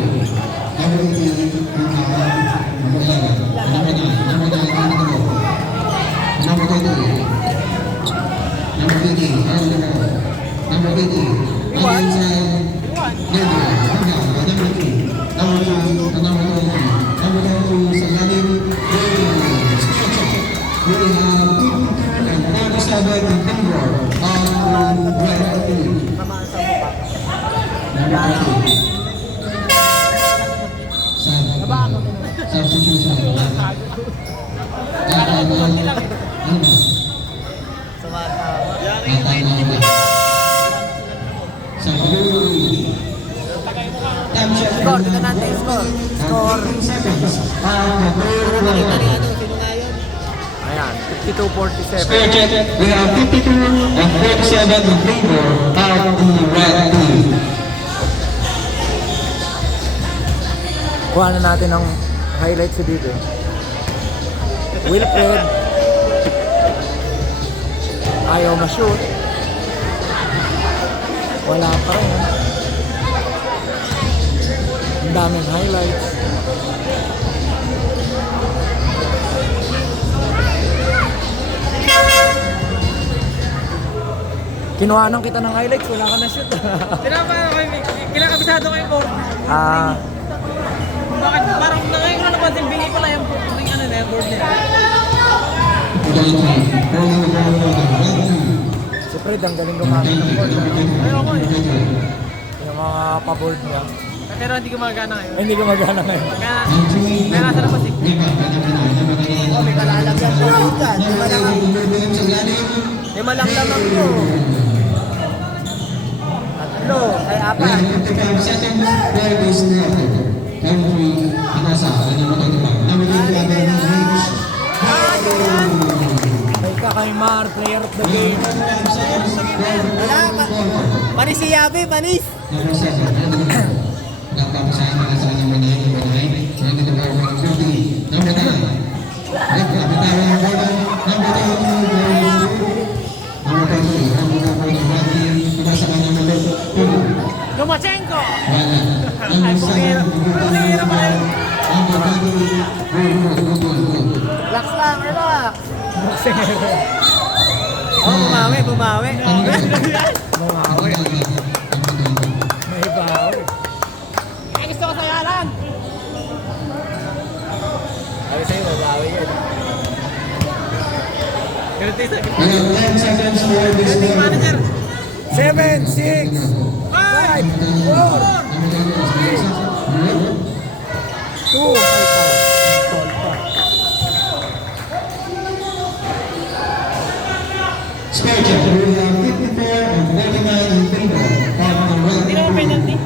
Number 18, number 11. Number 9, number 9, number 28. Number 15, number 18. On the inside, number 3. Number 2, number 23. Number 22, Salamin. We have 52 and 47 in favor of the red team. Tamaan sa mukha. Number 20. Substitution. Score, dito natin, score. Score. Ano nakita ni ano? Sino nga yun? Ayan, 52-47. Score check. We have 52 and 47 in favor of the red team. Kuha na natin ng highlights dito. Wilfred. Ayaw ma-shoot. Wala pa rin. Ang daming highlights. Kinuhanan kita ng highlights, wala ka na shoot. Kinakabisado ko yung board. Ah, Bakit parang ngayon ko na napansin, bigay ko lang yung ano na yung board niya. si Fred ang galing gumamit ng board. Ayoko eh. Yung mga pa-board niya. Pero hindi gumagana ngayon. Ay, hindi gumagana ngayon. Kaya nasa labas eh. Oh, may kalalagyan po dyan. Lima lang lamang po. Tatlo, ay apat. Kay Kakaymar, player of the game. Wala pa. Panis si Yabe, panis. Lumachenko! Relax lang, relax. Oh, bumawi, bumawi. May bawi. Ay, gusto ko sa yalan! Sabi sa'yo, bumawi yan. Ganun tayo sa Manager. 7, 6, 5, 4, 2. Spare check. We have 54 and 49 in favor of the Hindi red. naman penalty.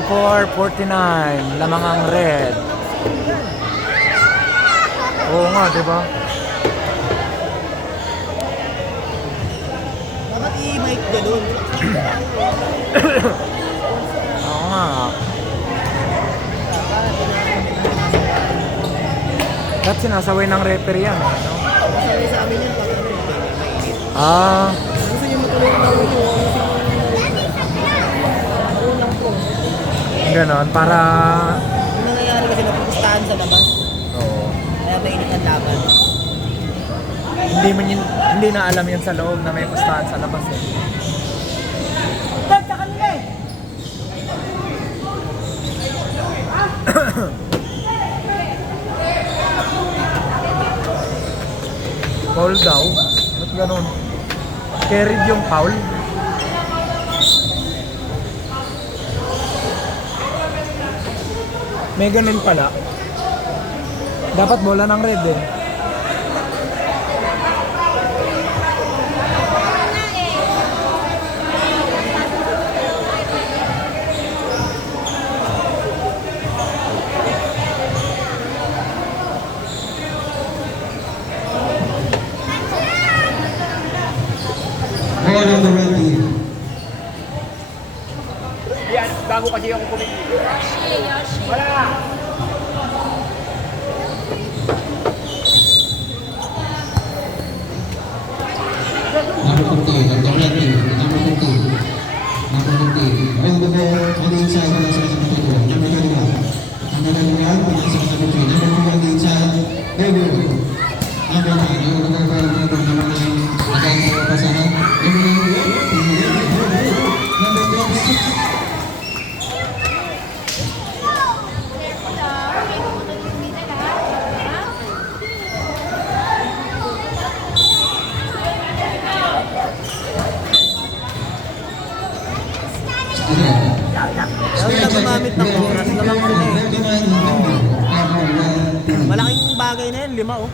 $54.49 lamang ang red. Oo nga, di ba? Dapat i-mic ganun. Oo nga. Dapat sinasaway ng referee yan. Ano? Sabi sa amin yan pag ano, mainit. Ah, Gusto niyo matulungan lang ito. ganon. Para... Yung nangyayari kasi napupustahan sa labas. Oo. Kaya mainit ang laban. Hindi na alam yan sa loob na may pustahan sa labas eh. Foul daw? Ba't ganon? Carried yung foul? May ganun pala. Dapat bola ng red eh. Ball on the red team. Yan, bago kasi ako kumili. Wala! Number 15 on the red team. Number 15. Number 15. On the ball on the inside. Number 21. Number 21. Number 21. Number 3. Number 3 on the inside. There we go. Number 9. Number 9. Number 9. Again, pasahan. Number 9. Number 26. Yung na gumamit ng oras, lamang sila eh. Malaking bagay na yan, 5 oh.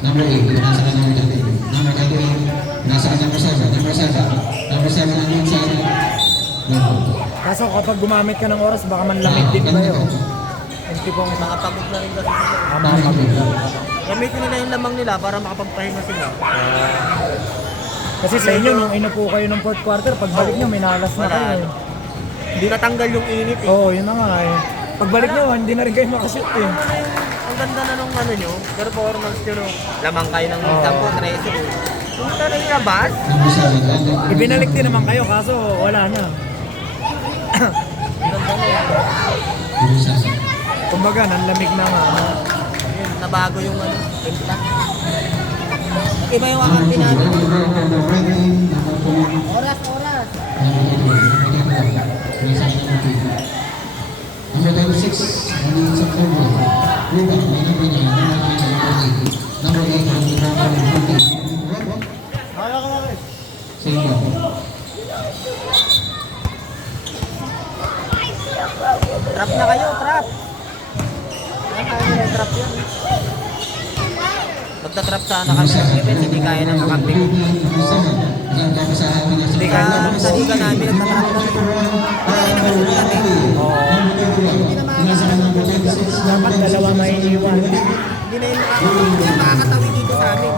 Number 8, nasa ka number 13. Number 8, nasa ka number 7. Number 7. Number 7 on the inside. No. Kaso kapag gumamit ka ng oras, baka manlamig din kayo. tipong Nakapagod na rin kasi sila. mamamagod na. Gamitin nila yung lamang nila para makapagpahinga sila. Kasi sa inyo, nung inupo kayo ng fourth quarter, pagbalik nyo, minalas na Wala. kayo. Hindi natanggal yung init eh. Oo, yun na nga eh. Pagbalik nyo, hindi na rin kayo makashoot eh. Ang ganda na nung ano nyo, performance nyo no. Lamang kayo ng 10-13 eh. Kung ito na yung labas, Number 7, London. Ibinalik din naman kayo, kaso wala na. ganda na yan. Number 7. Kumbaga, nanlamig na nga. Yun, nabago yung ano, timpla. Iba yung Number akang 2, namin. number 20, number 4. Oras, oras. Number 26, Manila sa forward. Rebound, may number 9, number 8, number 8, same ball. Trap na kayo, trap. Kaya nyo yung trap yun. Magta-trap sana kami ng defense, hindi kaya na makapik. Hindi Sa liga namin, nagtatrap na. Kaya nakasunod eh. Dapat dalawa may iwan. Hindi na yung makakatawi dito sa amin.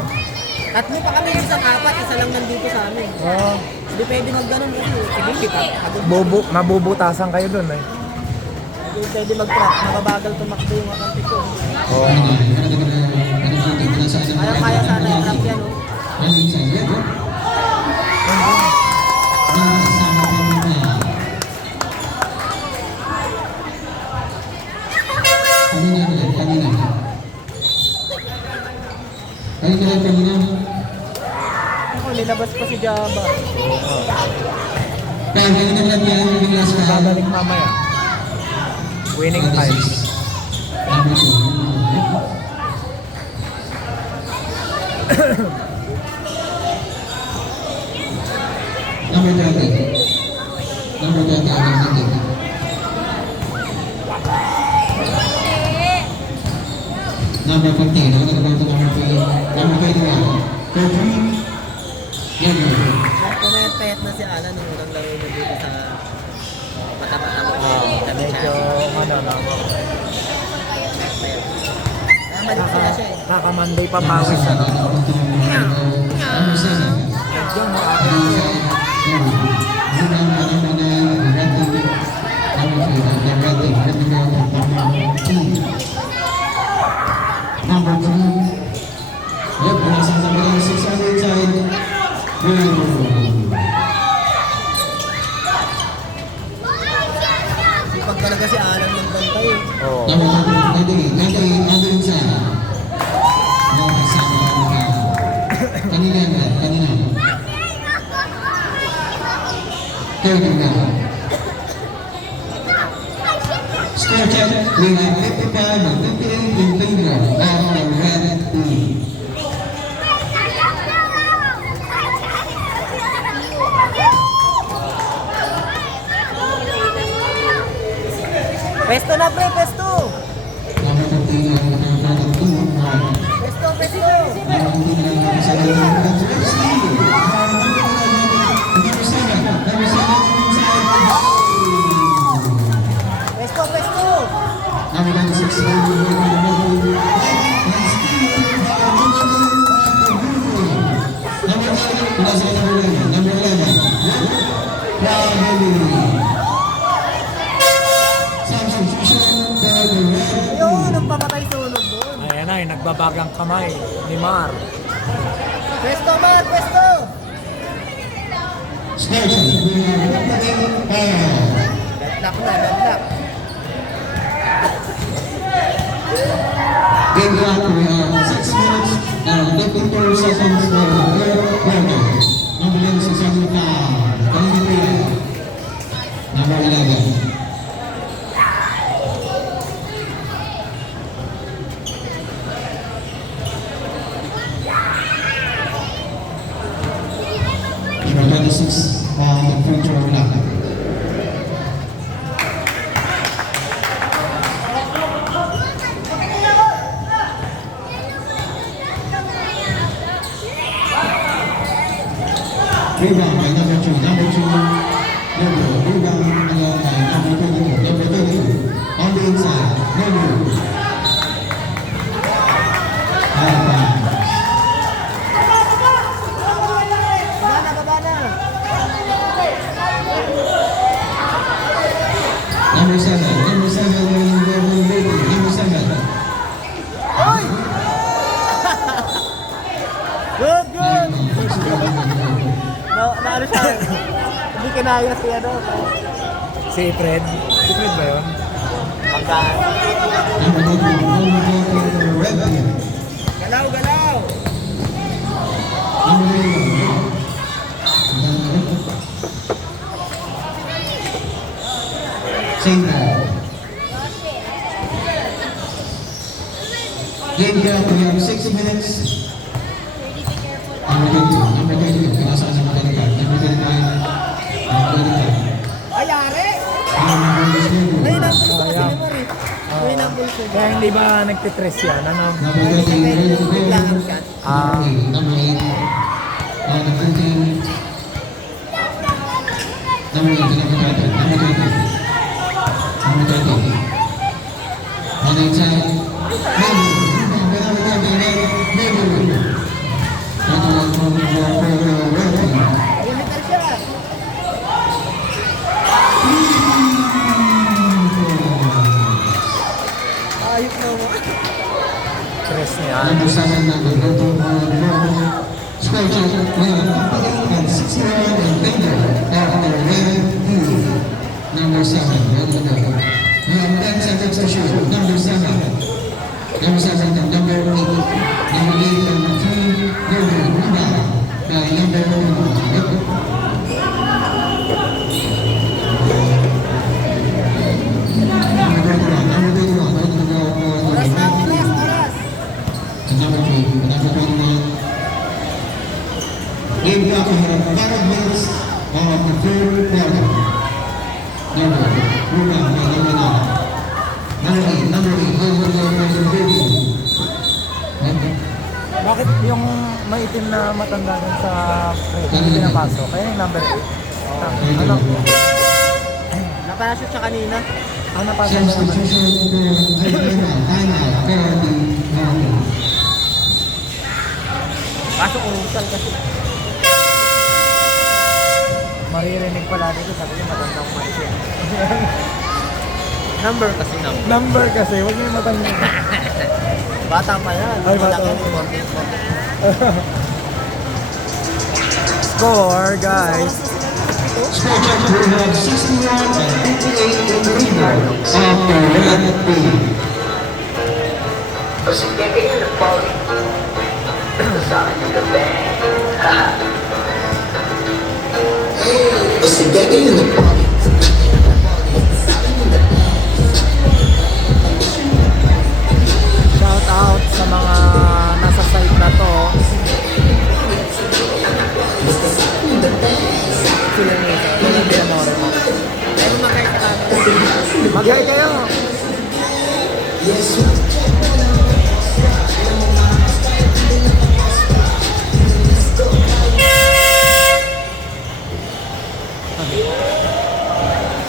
Tatlo pa kami minsan, 4, isa lang nandito sa amin. Oo. Hindi pwede mag-ganon kasi ilipit ah. Mabubutasan kayo dun eh. Hindi pwede mag-trap, mababagal tumakbo yung akampik ko. Kaya sana yung trap yan oh. Kanina. Ako, nilabas pa si Java. Kanina lang yan, yung last pa. Babalik mamaya. Winning time. Number 2. Number 30. Number 30, Number 30. Number 15, ako nagbago to number 3. Number 21. 13. Number. Pumepet na si Alan nung unang laro niya dito sa mata-mata mo. Medyo ano na. Malik sila siya eh. Naka-Monday pa pawis ano. Number 7. Medyo no. Number 2. Yep, nasa number 6 on the inside. Sipag talaga si Alan ng bantay eh. Oo. Number 98 on the inside. Kanina yan, kanina. 30 na. Score check. We have 55 and 58 in favor of the red team. Pesto na pre, pesto! Number 15 and number 2. Pesto, pesto! Number 15 and number 7. Number 7 inside. Pesto, pesto! Number 96. Number 11. Ayun, ang pamatay sunog doon. Ayan na, yung nagbabagang kamay ni Mar. Pesto, Mar, pesto! Deadlock na, deadlock. Game clock, we have 6 minutes and 54 seconds for the third quarter. Number 11, 605. Number 11. Number 26 on the free throw line. Rebound by number 2. Number 2. Rebound by number 22. Number 32. On the inside. Number kinaya si ano. Si Fred. Si Fred ba yun? Pagkaan. Number 21, number 24, red team. Galaw, galaw! Number 21. Same ball. Game count, we have 6 minutes. Number 22, pinasaan sa mga kanila. Number 39, number 25. Ay, yari! Number 22. May numbers sa Sayang. kasi naman eh. May numbers ko. Kaya hindi ba nagtitress yan? Ano? Number 20, ready to go. Biglaan shot. Number 8. Number 13. Number 8, number 20. Number 20. Number 20. On the attack. Limitar siya. Ayok na mo. Stress niya. Number 7, number 13, score check, and 61 in favor of the red team. Number 7, ready to go. We have 10 seconds to shoot. Number 7. Number 7 and number 8. Number 8, number 3, number rebound by number 1. Number 21, number 21, ready to go for the Oras na, red team. oras, oras. And number 2, number 21. Game clock, we have 5 minutes of the third quarter. Number, rebound by number 9. Number 8, over the third quarter. Bakit yung maitim na matanda dun sa Fred hindi pinapasok? Kaya yung number 8. Ano? Napasok siya kanina. Ano napasok na naman? Substitution for timeout for the Northern. Pasok urusal kasi. Maririnig pala dito, sabi niya matandang maitim. Number kasi number. Number kasi, huwag niyo yung matanda. Bata pa yan. Ay, bata. Malaki, 14. Score, guys. Score check, we have 61 and 58 in favor of the red team. Pasigete in the body. Kasama ng gabi. Pasigete in the body. Shout out sa mga nasa site na to. Sila nila pinanore mo. Pero magkaya ka kami. Mag-hi kayo!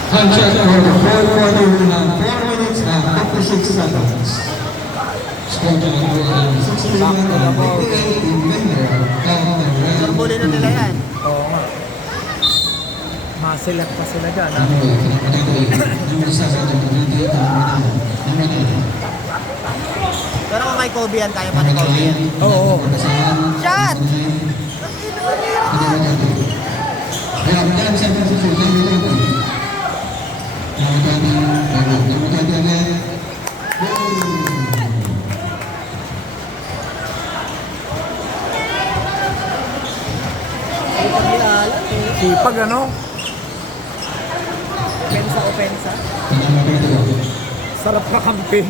Contract for the fourth quarter, we have 4 minutes and 56 seconds. Score check, we have 61 and 58 in favor of the red Huli na nila yan. Oo nga. Masilat pa sila dyan, ha? Number 7, number 28, number 9. Pero kung kay Kobe yan, kaya pa ni Kobe yan. Oo. Shot! We have 10 seconds to shoot. Number 20. Number 20. Number 20 again. Ay, pag nilalan eh. Sipag, ano? Opensa, opensa. Number 21. Sarap na kampi.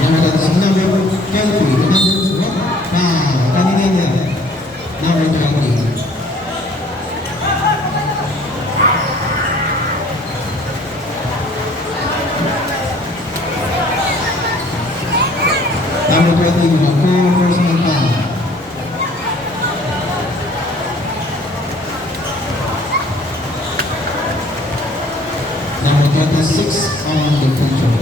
Number 20. Number 20. Number 20, full personal foul. Number 26 on the free throw.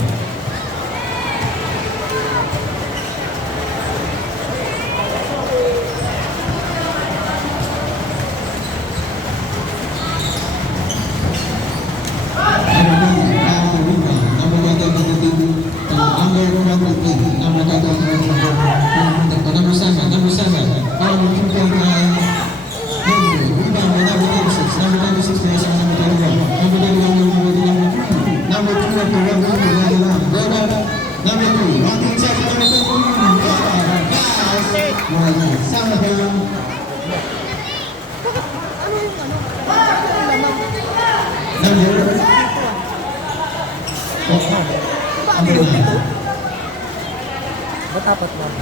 Number 20, number 28, number 20, number 9. Ba't apat lang?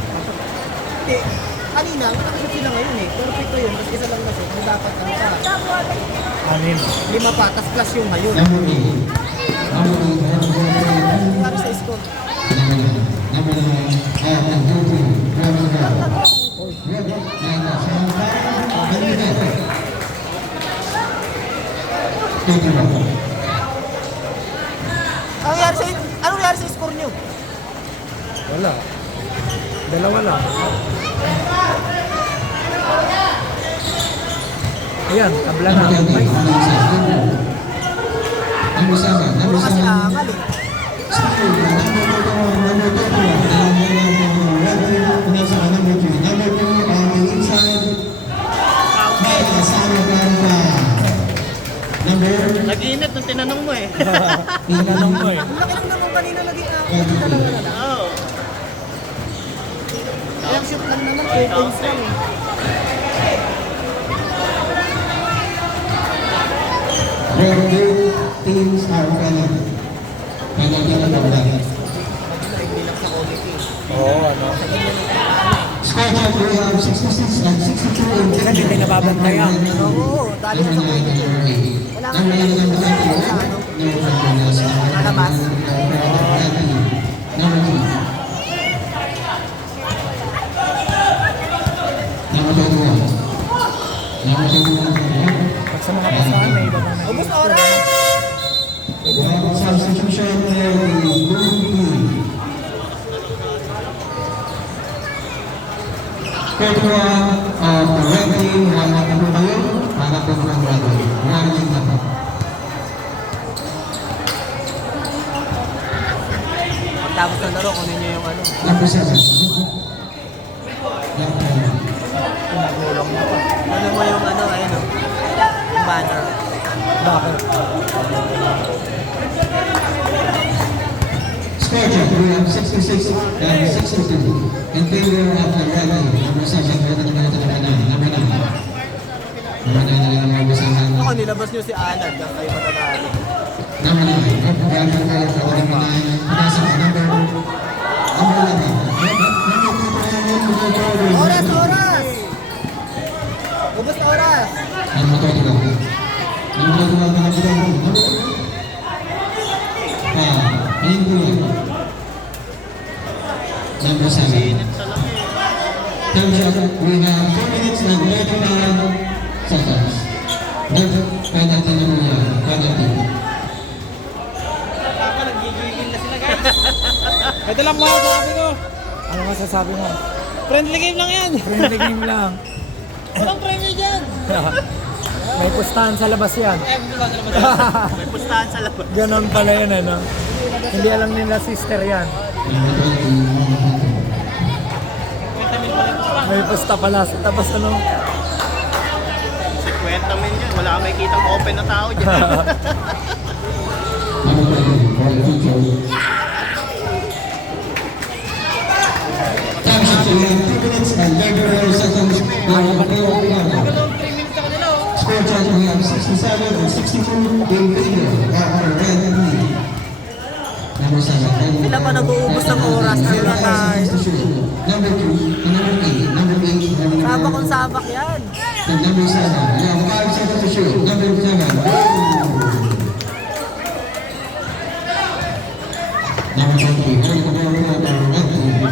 Eh, kanina, nakashoot sila ngayon eh. Perfect yun. Tapos isa lang na shoot. May dapat ano pa. Anim. 5 pa. Tapos plus yung ngayon. Number 8. Number 8. Para sa score. Number 9. Anong nangyari sa score niyo? Wala. Dalawa lang. Ayan, tabla na. Ay, Number 7. Puro kasi angal eh. Nag-iinit nung tinanong mo eh. tinanong ko eh. Ang laki lang naman kanina naging angal. Dalawa na lang. Oo. Ilang shoot lang naman. 2 points lang eh. Teams are penalty. Penalty na daw. Nagbilak sa quality. Oo, ano. Score time, we have 66 and 62 in Kasi hindi nababantayan. Oo, dali na sa quality. Wala nga naman sa ano. Nalabas. Number 2. Number 21. Number 21. Pag sa mga pasahan, may iba bang Ubus na oras! Substitution player, the blue team. Kedua, the red team, hanap po kayo, hanap po ng red team. Warning na po. Tapos ng laro, kunin niyo yung ano. Number 7. Pinagulong mo pa. Ano mo yung ano, ayun o. Yung banner. Bakit? Score check, we have 66 and 62. In favor of the red team. Number 7, red team na talaga na. Number 9. Number 9 na rin ang mabusahan. Ako, nilabas niyo si Alan. Kaya kayo matatalo. Number 9, representing for number 9, Vanessa, number 11. Oras! Oras! Ubus na oras! Number 21. Number 21 na number 1. Number 7. Time shot, we have 2 minutes and 39 seconds. Penalty naman yan. Penalty. Ito lang mga sabi ko. Ano masasabi mo? Friendly game lang yan. Friendly game lang. Walang premyo dyan. May pustahan sa labas yan. May pustahan sa labas. Ganon pala yun, ano? Hindi alam nila sister yan. Number 20. May pusta pala. Tapos ano? 50 min yan. Wala kang makikitang open na tao dyan. Number 20 for the future. Time shot, we have 2 minutes and 34 seconds. Dalawang 3 minutes sa kanila oh. Score chart, we have 67 and 62 in favor of the red team. Number 7. Sila pa nag-uubos ng oras. Sila tayo. Number 2 and number 8. Number 8. Sabak kung sabak yan. And number 7. We have 5 seconds to shoot. Number 7. Number 20. Very good for the red team.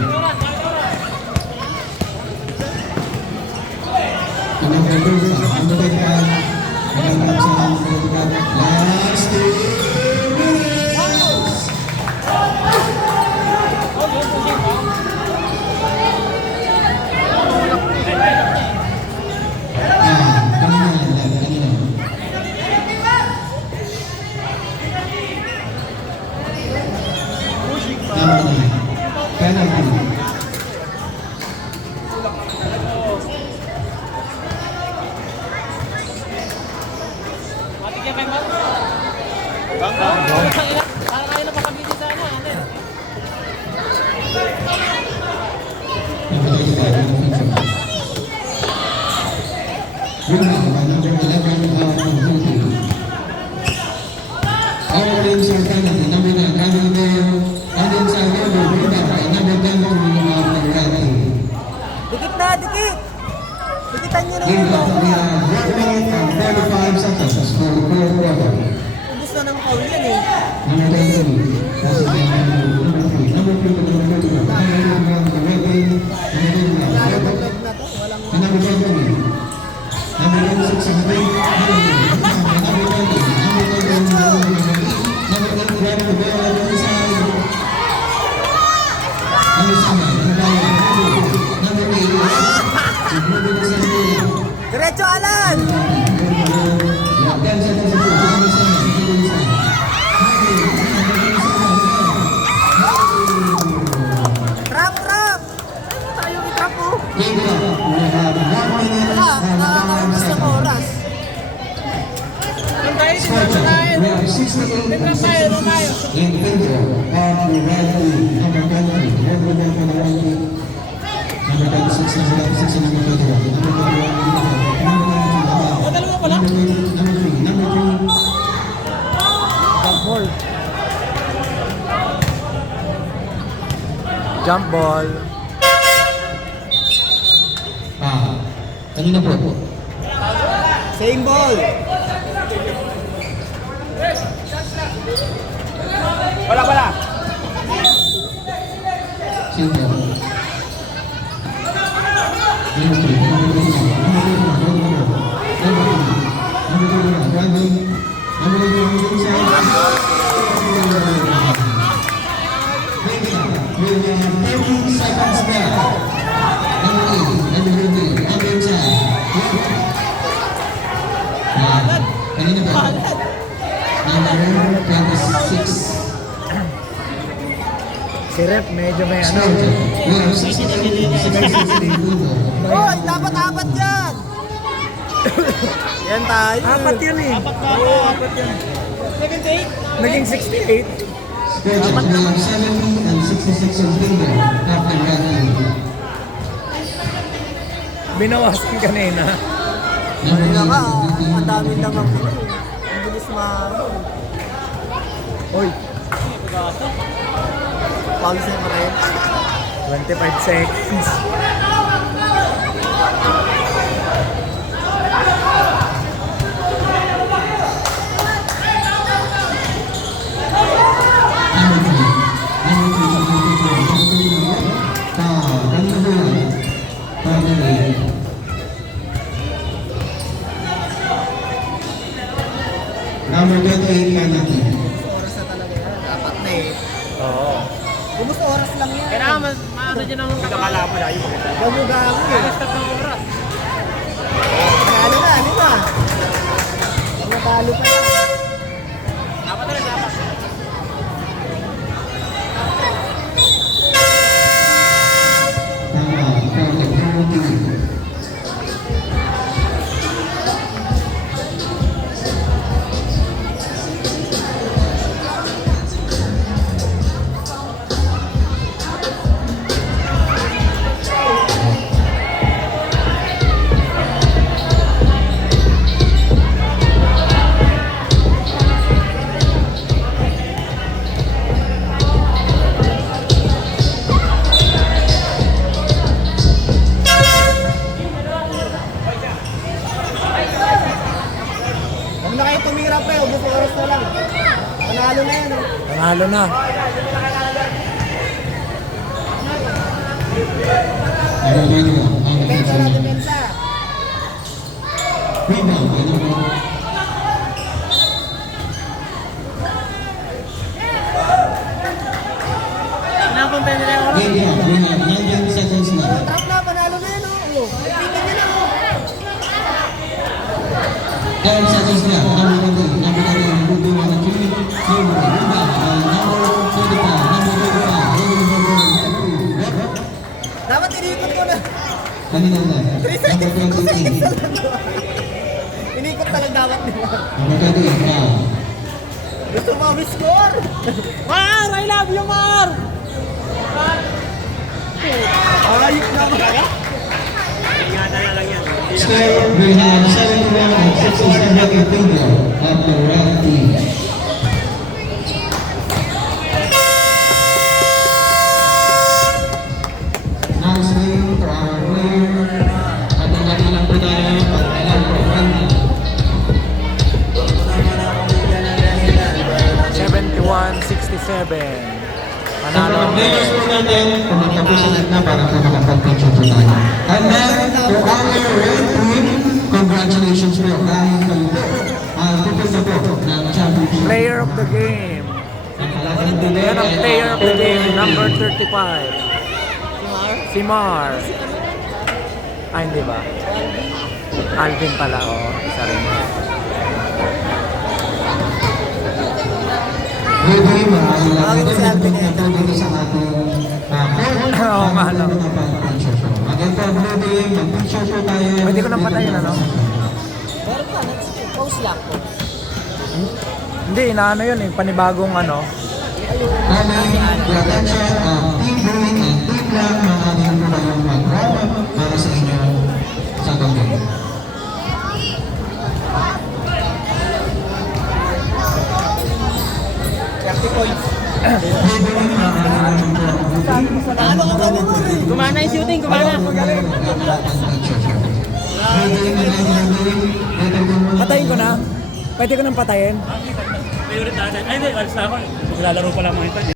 And number 35. Number 35. Last 2 minutes. Number 9. Penalty. Matik yan kay Mark. Parang kayo na makabiti sa ano. Number 35. Rebound by number 11 of the blue team. All teams are penalty. Number 9, Brandon Mayo, Jump ball. Kanina po. Same ball. Wala. Sino? Number 26. Si Rep, medyo may ano. Oh, dapat apat yan. Yan tayo. Apat yun eh. Apat yan. Naging 68. We have 70 and 66 on finger after ranking. Binawas ko kanina. Number Wala ka, 9, ang dami lang ang ano. Ang bilis Uy, Pawis na pa rin. 25 seconds. Number 28, Kanaki. Oras na talaga yan. Dapat na eh. Oo. Kumusta oras lang yan? Kailangan maano dyan ang kakalapo na yung Gamu-gamu eh. stop ng oras. Ano na. Matalo pa na. Dapat na rin, dapat. Tama, perfect. Number 2. Huwag na kayo tumira pa eh. Ubus oras na lang. Panalo na yan. Panalo na. Number 21, Depensa na, Kanaki. depensa. Rebound by number Kailangan kong pwede na yung oras. Rebound. We have 19 seconds left. Trap na, panalo na yan oh. Tingnan nyo na oh. 10 seconds left. Number 20. Number 20. Number 2, 1, 3. Number rebound by number 25. Number 25. Dapat inikot ko na. Kanina na. 3 seconds, Number 2 seconds 28. na lang. Inikot na lang dapat nila. Number 28. Foul. Gusto mo score? Mar! I love you, Mar! Ayok na mga. Ingatan na lang yan. Score, we have 71 and 67 in favor of the red team. Now swing for our player. Hati-hati lang po tayo pag alam po. 71-67. Panalo ang Players po Rep. natin, kumakapusin na para po makapag-picture po tayo. And then, for our red team, congratulations po dahil kayo po pupunta po ng championship. Player of the game. Napalagay din Yan ang player of the game, number 35. Si Mar. Ah, hindi ba? Alvin pala, oo. Isa rin yan. Good day, maraming Tawagin mo si Alvin eh. dito sa ating Oo nga lang. Again po, good day, mag-picture po tayo. Pwede ko nang patayin, ano? Meron pa, pause lang po. Hindi, inaano yun eh. Panibagong ano. Calling the attention of Team Brewing and Team Black na ating po kayong mag-wrap para sa inyo sa gabi. 30 points. Good day, maraming po Gumana yung shooting, gumana. Patayin ko na? Pwede ko nang patayin? Favorite natin. Ay, hindi. Alis na ako. Maglalaro pa lang mga ito.